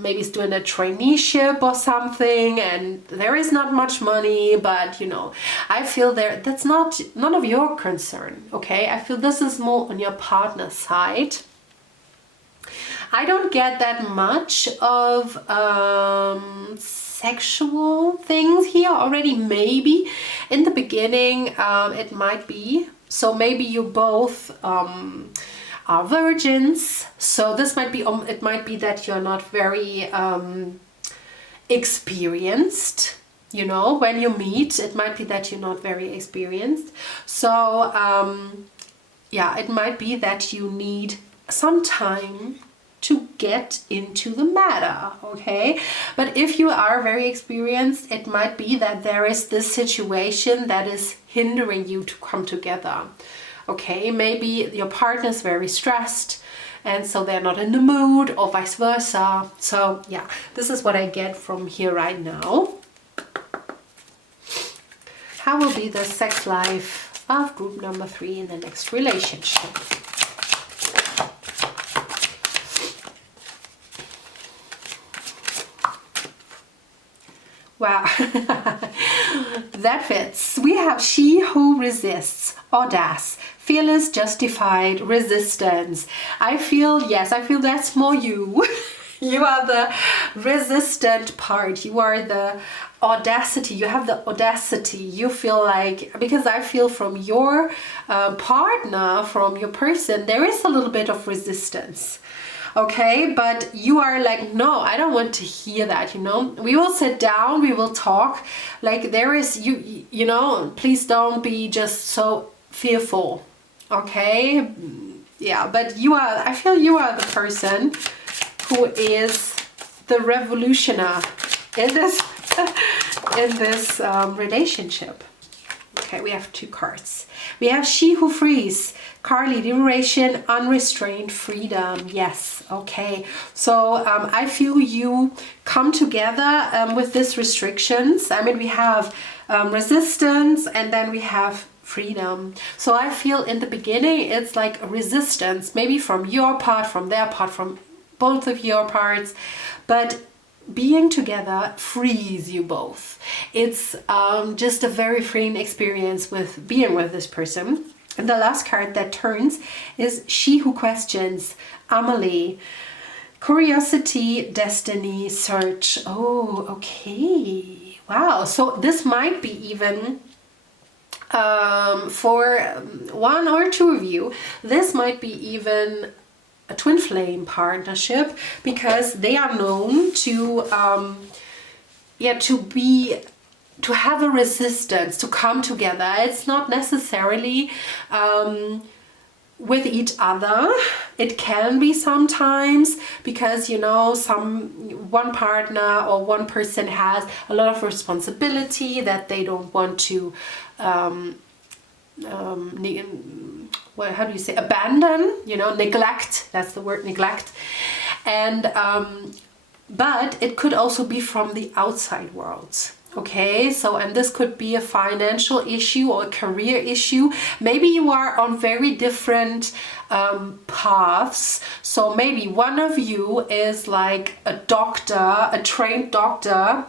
maybe is doing a traineeship or something, and there is not much money, but you know, I feel that's none of your concern. Okay, I feel this is more on your partner's side. I don't get that much of sexual things here already. Maybe in the beginning it might be, so maybe you both are virgins, so this might be it might be that you're not very experienced. You know, when you meet, it might be that you're not very experienced. So yeah, it might be that you need some time to get into the matter, okay? But if you are very experienced, it might be that there is this situation that is hindering you to come together. Okay, maybe your partner is very stressed and so they're not in the mood, or vice versa. So yeah, this is what I get from here right now. How will be the sex life of group number 3 in the next relationship? Wow, that fits. We have she who resists, audace, fearless, justified, resistance. I feel, yes, I feel that's more you. You are the resistant part. You are the audacity. You have the audacity. You feel like, because I feel from your partner, from your person, there is a little bit of resistance. Okay, but you are like, no, I don't want to hear that, you know. We will sit down, we will talk. Like there is, you know, please don't be just so fearful. Okay, yeah, but you are, I feel you are the person who is the revolutioner in this relationship. Okay, we have 2 cards. We have she who frees, Carly, liberation, unrestrained freedom. Yes, okay. So I feel you come together with these restrictions. I mean, we have resistance and then we have freedom. So I feel in the beginning it's like a resistance, maybe from your part, from their part, from both of your parts, but being together frees you both. It's just a very freeing experience with being with this person. And the last card that turns is she who questions, Amelie, curiosity, destiny, search. Oh, okay. Wow. So this might be even for 1 or 2 of you, this might be even a twin flame partnership, because they are known to to have a resistance, to come together. It's not necessarily with each other. It can be sometimes, because you know, one partner or one person has a lot of responsibility that they don't want to how do you say, abandon, you know, neglect, that's the word, neglect. And but it could also be from the outside world. Okay, so, and this could be a financial issue or a career issue. Maybe you are on very different paths. So maybe one of you is like a doctor, a trained doctor,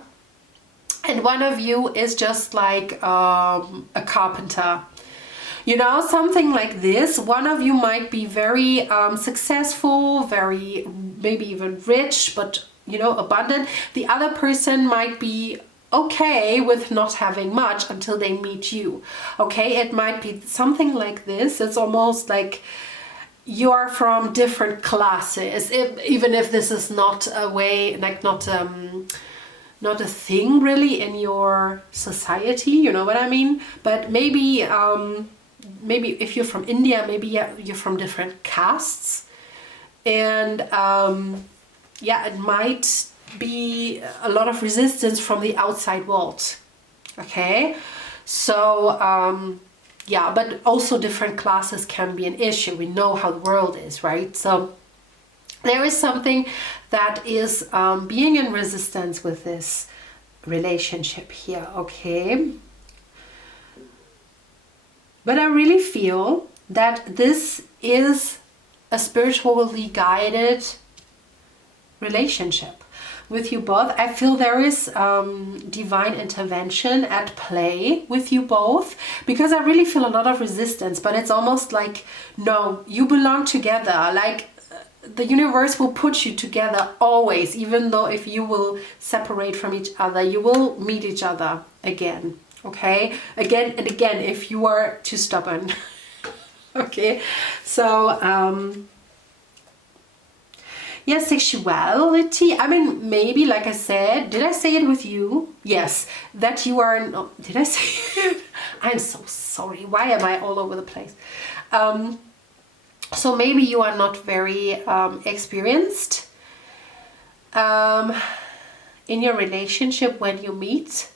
and one of you is just like a carpenter. You know, something like this. One of you might be very successful, very, maybe even rich, but you know, abundant. The other person might be okay with not having much until they meet you. Okay, it might be something like this. It's almost like you're from different classes, even if this is not a way, like not a thing really in your society, you know what I mean? But maybe maybe if you're from India, maybe you're from different castes, and yeah, it might be a lot of resistance from the outside world. Okay, so yeah, but also different classes can be an issue. We know how the world is, right? So there is something that is being in resistance with this relationship here. Okay, but I really feel that this is a spiritually guided relationship with you both. I feel there is divine intervention at play with you both, because I really feel a lot of resistance, but it's almost like, no, you belong together. Like the universe will put you together always, even though if you will separate from each other, you will meet each other again. Okay, again and again, if you are too stubborn. Okay, so yeah, sexuality. I mean, maybe, like I said, did I say it with you? Yes, that you are, no, did I say it? I'm so sorry. Why am I all over the place? So maybe you are not very experienced in your relationship when you meet.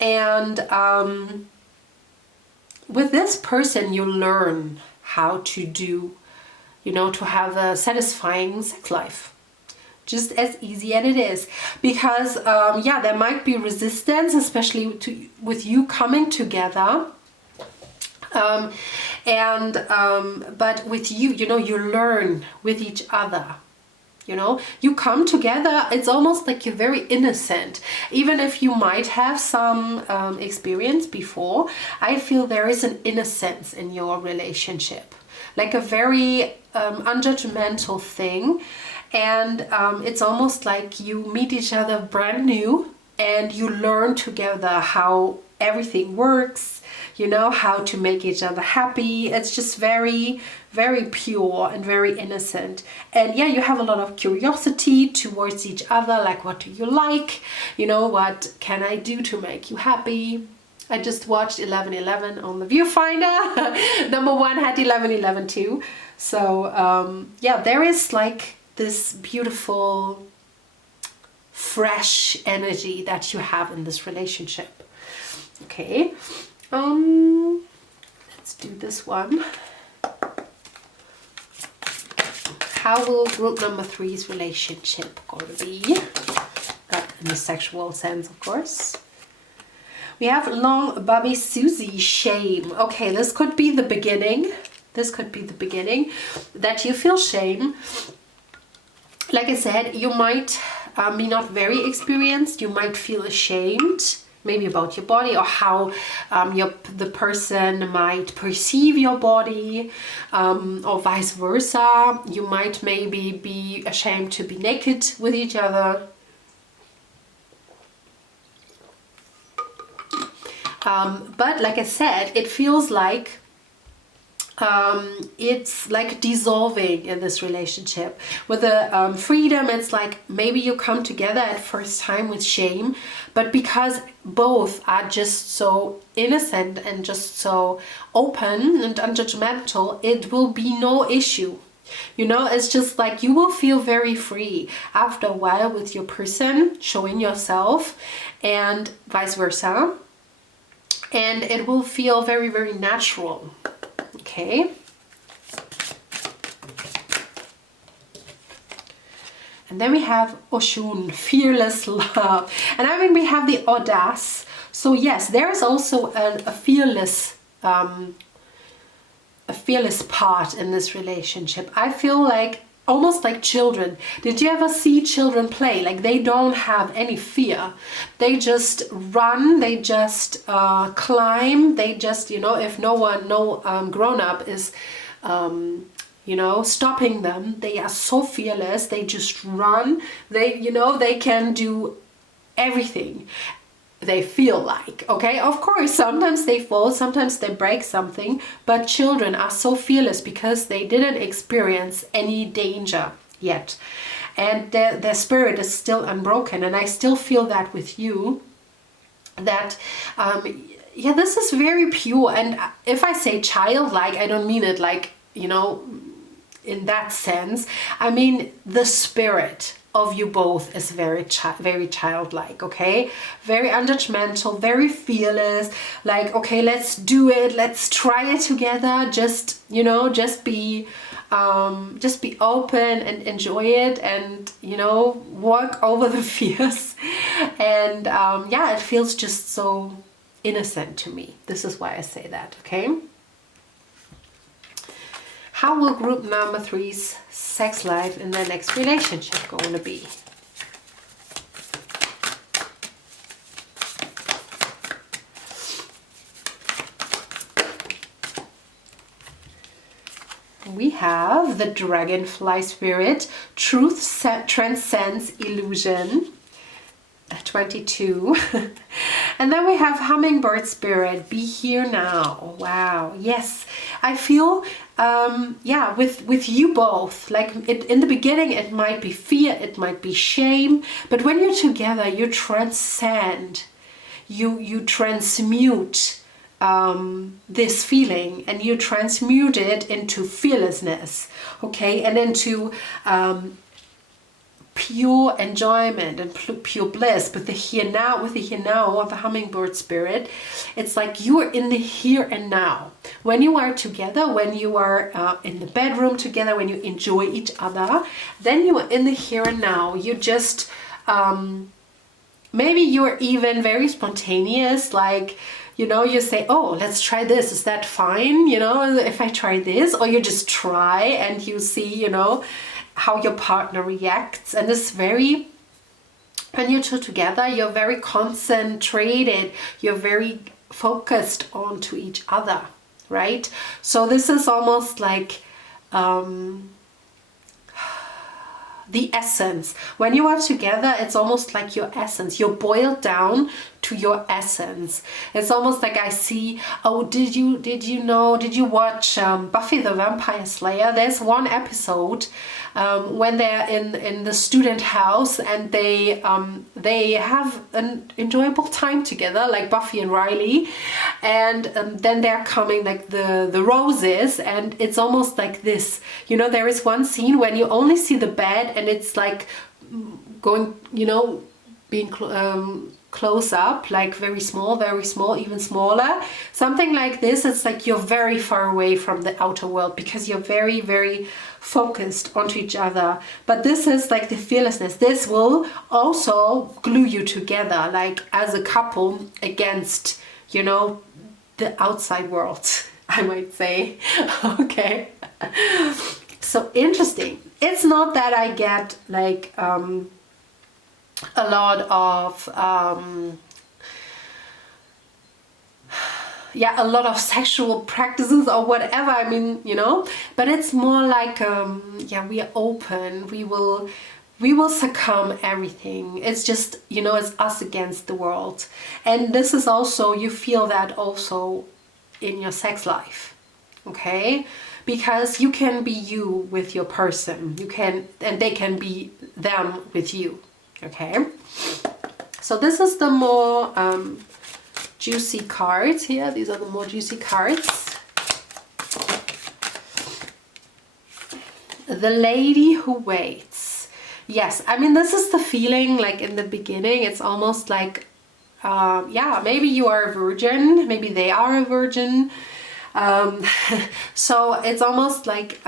And with this person, you learn how to do, you know, to have a satisfying sex life. Just as easy as it is. Because, yeah, there might be resistance, especially with you coming together. But with you, you know, you learn with each other. You know, you come together, it's almost like you're very innocent. Even if you might have some experience before, I feel there is an innocence in your relationship. Like a very unjudgmental thing. And it's almost like you meet each other brand new and you learn together how everything works, you know, how to make each other happy. It's just very, very pure and very innocent. And yeah, you have a lot of curiosity towards each other, like what do you like? You know, what can I do to make you happy? I just watched 11/11 on the viewfinder. Number 1 had 11/11 too. So yeah, there is like this beautiful, fresh energy that you have in this relationship. Okay, let's do this one. How will group number 3's relationship going to be? In the sexual sense, of course. We have long Bobby Susie shame. Okay, this could be the beginning. This could be the beginning that you feel shame. Like I said, you might be not very experienced. You might feel ashamed, maybe about your body or how the person might perceive your body, or vice versa. You might maybe be ashamed to be naked with each other. But like I said, it feels like it's like dissolving in this relationship. With the freedom, it's like maybe you come together at first time with shame, but because both are just so innocent and just so open and unjudgmental, it will be no issue. You know, it's just like you will feel very free after a while with your person, showing yourself, and vice versa. And it will feel very, very natural. Okay. And then we have Oshun, fearless love. And I mean, we have the audace. So yes, there is also a fearless part in this relationship. I feel like almost like children. Did you ever see children play? Like they don't have any fear. They just run, they just climb, they just, you know, if no grown-up is, you know, stopping them, they are so fearless, they just run, they, you know, they can do everything they feel like. Okay, of course sometimes they fall, sometimes they break something, but children are so fearless because they didn't experience any danger yet, and their spirit is still unbroken. And I still feel that with you, that yeah, this is very pure. And if I say childlike, I don't mean it like, you know, in that sense. I mean the spirit of you both is very childlike. Okay, very unjudgmental, very fearless, like, okay, let's do it, let's try it together, just, you know, just be open and enjoy it, and, you know, walk over the fears. And yeah, it feels just so innocent to me. This is why I say that. Okay, how will group number 3's sex life in their next relationship going to be? We have the dragonfly spirit, truth transcends illusion, 22. And then we have hummingbird spirit, be here now. Wow, yes, I feel yeah, with you both, like in the beginning it might be fear, it might be shame, but when you're together you transcend, you transmute this feeling, and you transmute it into fearlessness, okay, and into pure enjoyment and pure bliss. But the here now, with the here now of the hummingbird spirit, it's like you are in the here and now. When you are together, when you are in the bedroom together, when you enjoy each other, then you are in the here and now. You just, maybe you're even very spontaneous, like, you know, you say, oh, let's try this. Is that fine? You know, if I try this, or you just try and you see, you know, how your partner reacts. And it's very, when you're two together, you're very concentrated. You're very focused onto each other, right? So this is almost like, the essence. When you are together, it's almost like your essence. You're boiled down to your essence. It's almost like I see, oh, did you watch Buffy the Vampire Slayer? There's one episode when they're in the student house and they have an enjoyable time together, like Buffy and Riley, and then they're coming like the roses, and it's almost like this, you know, there is one scene when you only see the bed and it's like going, you know, being close up, like very small, even smaller, something like this. It's like you're very far away from the outer world because you're very, very focused onto each other. But this is like the fearlessness. This will also glue you together, like as a couple against, you know, the outside world, I might say. Okay. So interesting. It's not that I get like a lot of a lot of sexual practices or whatever, I mean, you know, but it's more like we are open, we will succumb everything. It's just, you know, it's us against the world. And this is also, you feel that also in your sex life, okay? Because you can be you with your person, you can, and they can be them with you. Okay, so this is the more juicy cards here. These are the more juicy cards. The lady who waits. Yes, I mean, this is the feeling like in the beginning. It's almost like, maybe you are a virgin, maybe they are a virgin. So it's almost like,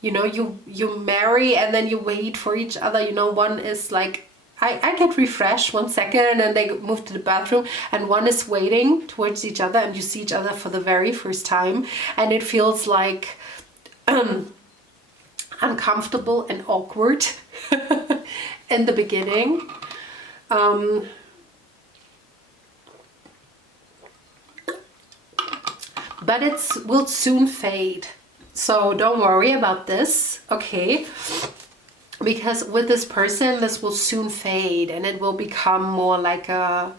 you know, you marry and then you wait for each other. You know, one is like, I get refreshed 1 second and they move to the bathroom, and one is waiting towards each other and you see each other for the very first time, and it feels like uncomfortable and awkward in the beginning. But it will soon fade. So don't worry about this, okay? Because with this person, this will soon fade and it will become more like a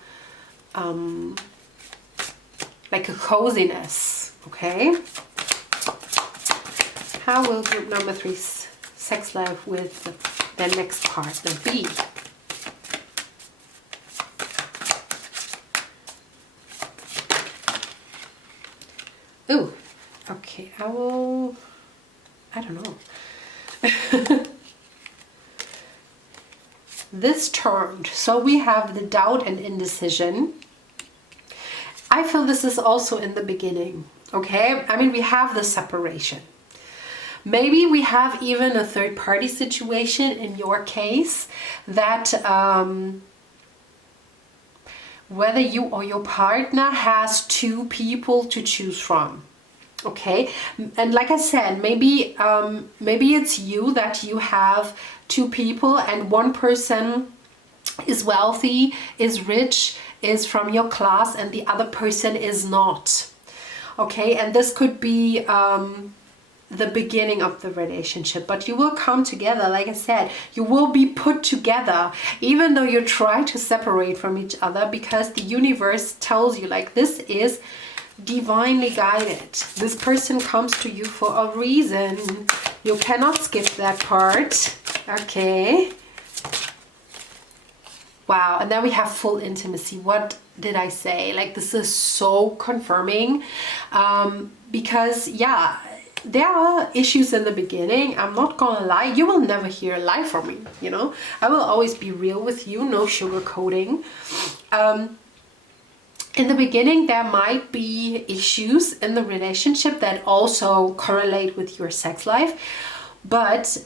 coziness, okay? How will group number 3's sex life with their next partner be? Ooh. Okay, I don't know. This turned. So we have the doubt and indecision. I feel this is also in the beginning, okay? I mean, we have the separation. Maybe we have even a third party situation in your case that whether you or your partner has two people to choose from. Okay, and like I said, maybe it's you, that you have two people and one person is wealthy, is rich, is from your class, and the other person is not. Okay, and this could be the beginning of the relationship, but you will come together. Like I said, you will be put together even though you try to separate from each other, because the universe tells you, like, this is divinely guided. This person comes to you for a reason. You cannot skip that part. Okay. Wow. And then we have full intimacy. What did I say? Like, this is so confirming, because yeah, there are issues in the beginning. I'm not gonna lie. You will never hear a lie from me, you know. I will always be real with you, no sugarcoating. In the beginning, there might be issues in the relationship that also correlate with your sex life, but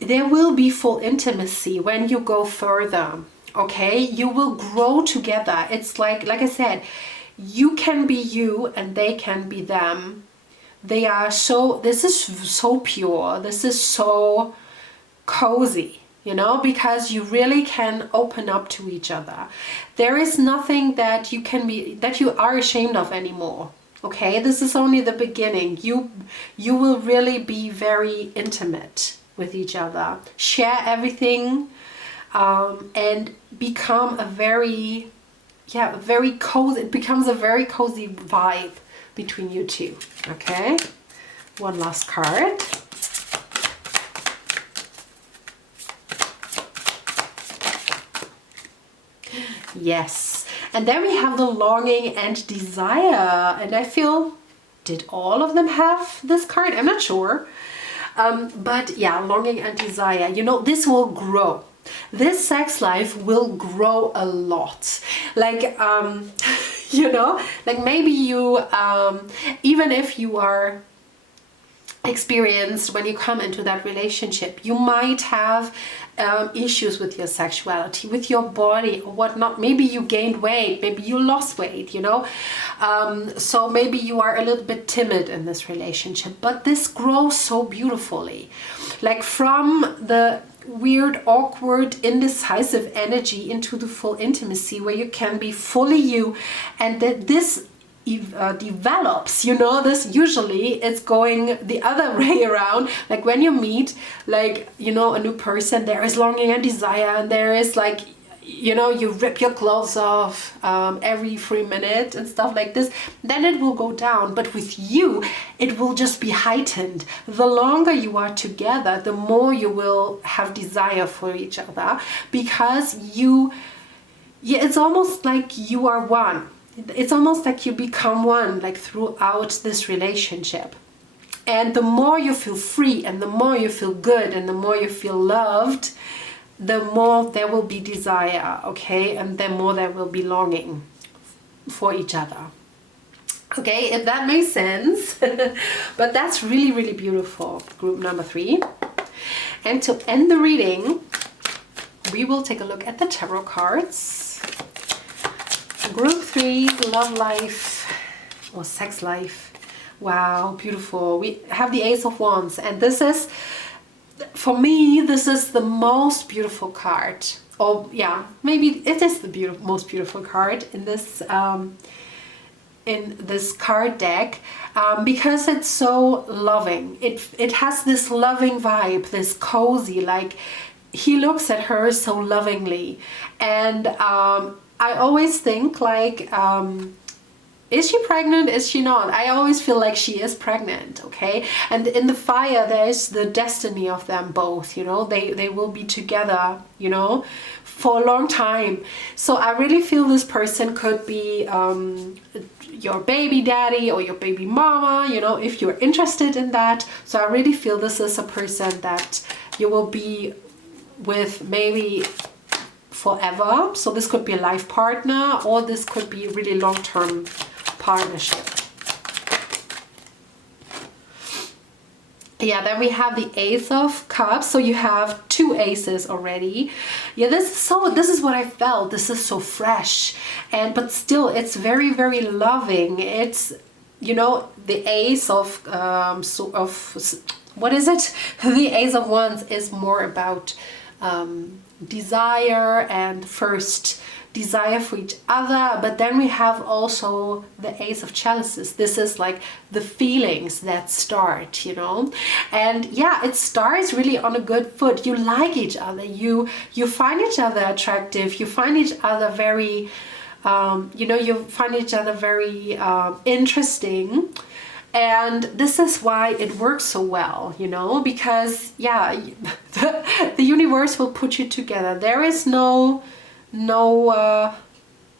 there will be full intimacy when you go further, okay? You will grow together. It's like I said, you can be you and they can be them. They are so, this is so pure, this is so cozy, you know, because you really can open up to each other. There is nothing that you can be, that you are ashamed of anymore, okay? This is only the beginning. You will really be very intimate with each other, share everything, and become a very, very cozy, it becomes a very cozy vibe between you two, okay? One last card. Yes, and then we have the longing and desire, and I feel, did all of them have this card? I'm not sure, but yeah, longing and desire, you know, this will grow. This sex life will grow a lot. Like, you know, like maybe you, even if you are experienced when you come into that relationship, you might have issues with your sexuality, with your body or whatnot. Maybe you gained weight, maybe you lost weight, you know. So maybe you are a little bit timid in this relationship, but this grows so beautifully. Like from the weird, awkward, indecisive energy into the full intimacy where you can be fully you, and that this develops, you know. This usually it's going the other way around. Like when you meet, like, you know, a new person, there is longing and desire, and there is like, you know, you rip your clothes off every 3 minutes and stuff like this. Then it will go down, but with you it will just be heightened. The longer you are together, the more you will have desire for each other, because it's almost like you are one. It's almost like you become one, like throughout this relationship. And the more you feel free, and the more you feel good, and the more you feel loved, the more there will be desire, okay? And the more there will be longing for each other. Okay, if that makes sense. But that's really, really beautiful, group number 3. And to end the reading, we will take a look at the tarot cards. Group 3, love life or sex life. Wow, beautiful. We have the Ace of Wands, and this is, for me, this is the most beautiful card. Or yeah, maybe it is the most beautiful card in this card deck, because it's so loving. It has this loving vibe, this cozy, like he looks at her so lovingly, and I always think like, is she pregnant? Is she not? I always feel like she is pregnant, okay? And in the fire, there's the destiny of them both, you know? They will be together, you know, for a long time. So I really feel this person could be your baby daddy or your baby mama, you know, if you're interested in that. So I really feel this is a person that you will be with maybe forever. So this could be a life partner, or this could be a really long-term partnership. Yeah, then we have the Ace of Cups. So you have 2 aces already. Yeah, this is what I felt. This is so fresh, but still it's very, very loving. It's, you know, the Ace of what is it? The Ace of Wands is more about desire and first desire for each other, but then we have also the Ace of Chalices. This is like the feelings that start, you know, and yeah, it starts really on a good foot. You like each other, you find each other attractive, you find each other very you know, you find each other very interesting. And this is why it works so well, you know, because yeah, the universe will put you together. There is no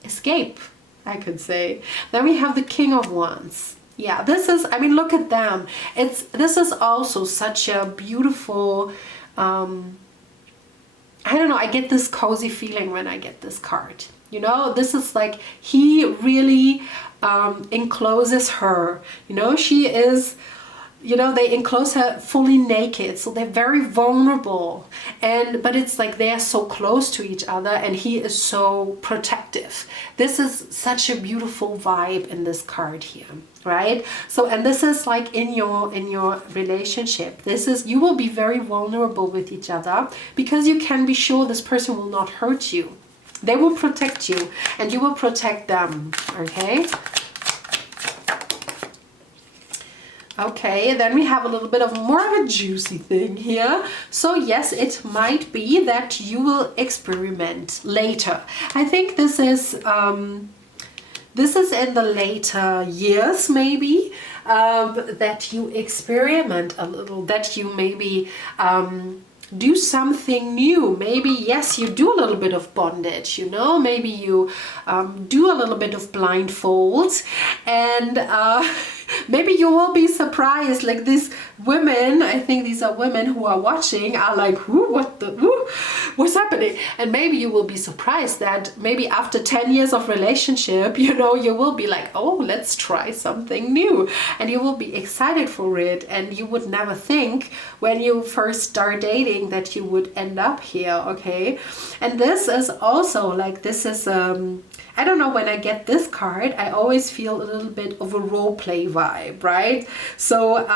escape, I could say. Then we have the King of Wands. Yeah, this is, I mean, look at them. This is also such a beautiful, I don't know, I get this cozy feeling when I get this card. You know, this is like, he really encloses her. You know, she is, you know, they enclose her fully naked, so they're very vulnerable. But it's like they are so close to each other, and he is so protective. This is such a beautiful vibe in this card here, right? So, and this is like in your relationship, this is, you will be very vulnerable with each other, because you can be sure this person will not hurt you. They will protect you, and you will protect them. Okay. Okay, then we have a little bit of more of a juicy thing here. So yes, it might be that you will experiment later. I think this is in the later years, maybe, that you experiment a little, that you maybe do something new. Maybe, yes, you do a little bit of bondage, you know, maybe you do a little bit of blindfolds, and maybe you will be surprised, like these women, I think these are women who are watching, are like, what's happening? And maybe you will be surprised that maybe after 10 years of relationship, you know, you will be like, oh, let's try something new. And you will be excited for it. And you would never think when you first start dating that you would end up here, okay? And this is also like, this is, I don't know, when I get this card, I always feel a little bit of a role play vibe, right? So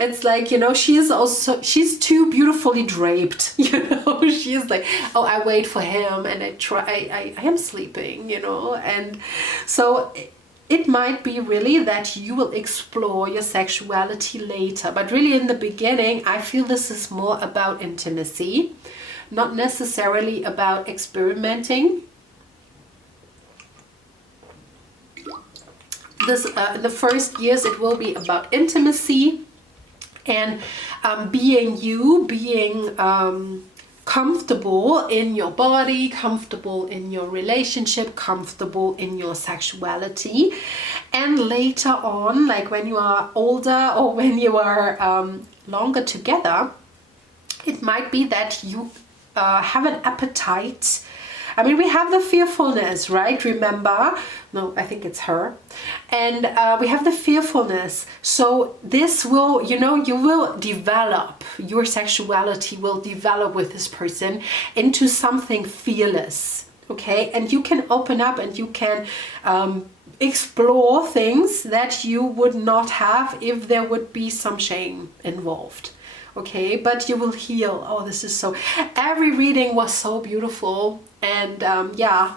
it's like, you know, she's too beautifully draped, you know, she's like, oh, I wait for him and I am sleeping, you know. And so it might be really that you will explore your sexuality later, but really in the beginning, I feel this is more about intimacy, not necessarily about experimenting. This in the first years, it will be about intimacy and being you, being comfortable in your body, comfortable in your relationship, comfortable in your sexuality. And later on, like when you are older or when you are longer together, it might be that you have an appetite. I mean, we have the fearfulness, right? Remember? No, I think it's her. And we have the fearfulness. So this will, you know, you will develop, your sexuality will develop with this person into something fearless, okay? And you can open up and you can explore things that you would not have if there would be some shame involved. Okay, but you will heal. Oh, this is so, every reading was so beautiful. And yeah,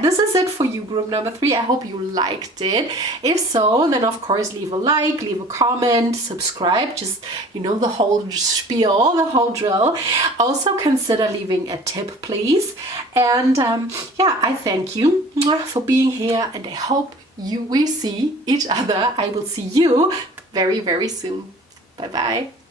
this is it for you, group number 3. I hope you liked it. If so, then of course leave a like, leave a comment, subscribe, just, you know, the whole spiel, the whole drill. Also consider leaving a tip, please. And yeah, I thank you for being here, and I hope we see each other. I will see you very, very soon. Bye bye.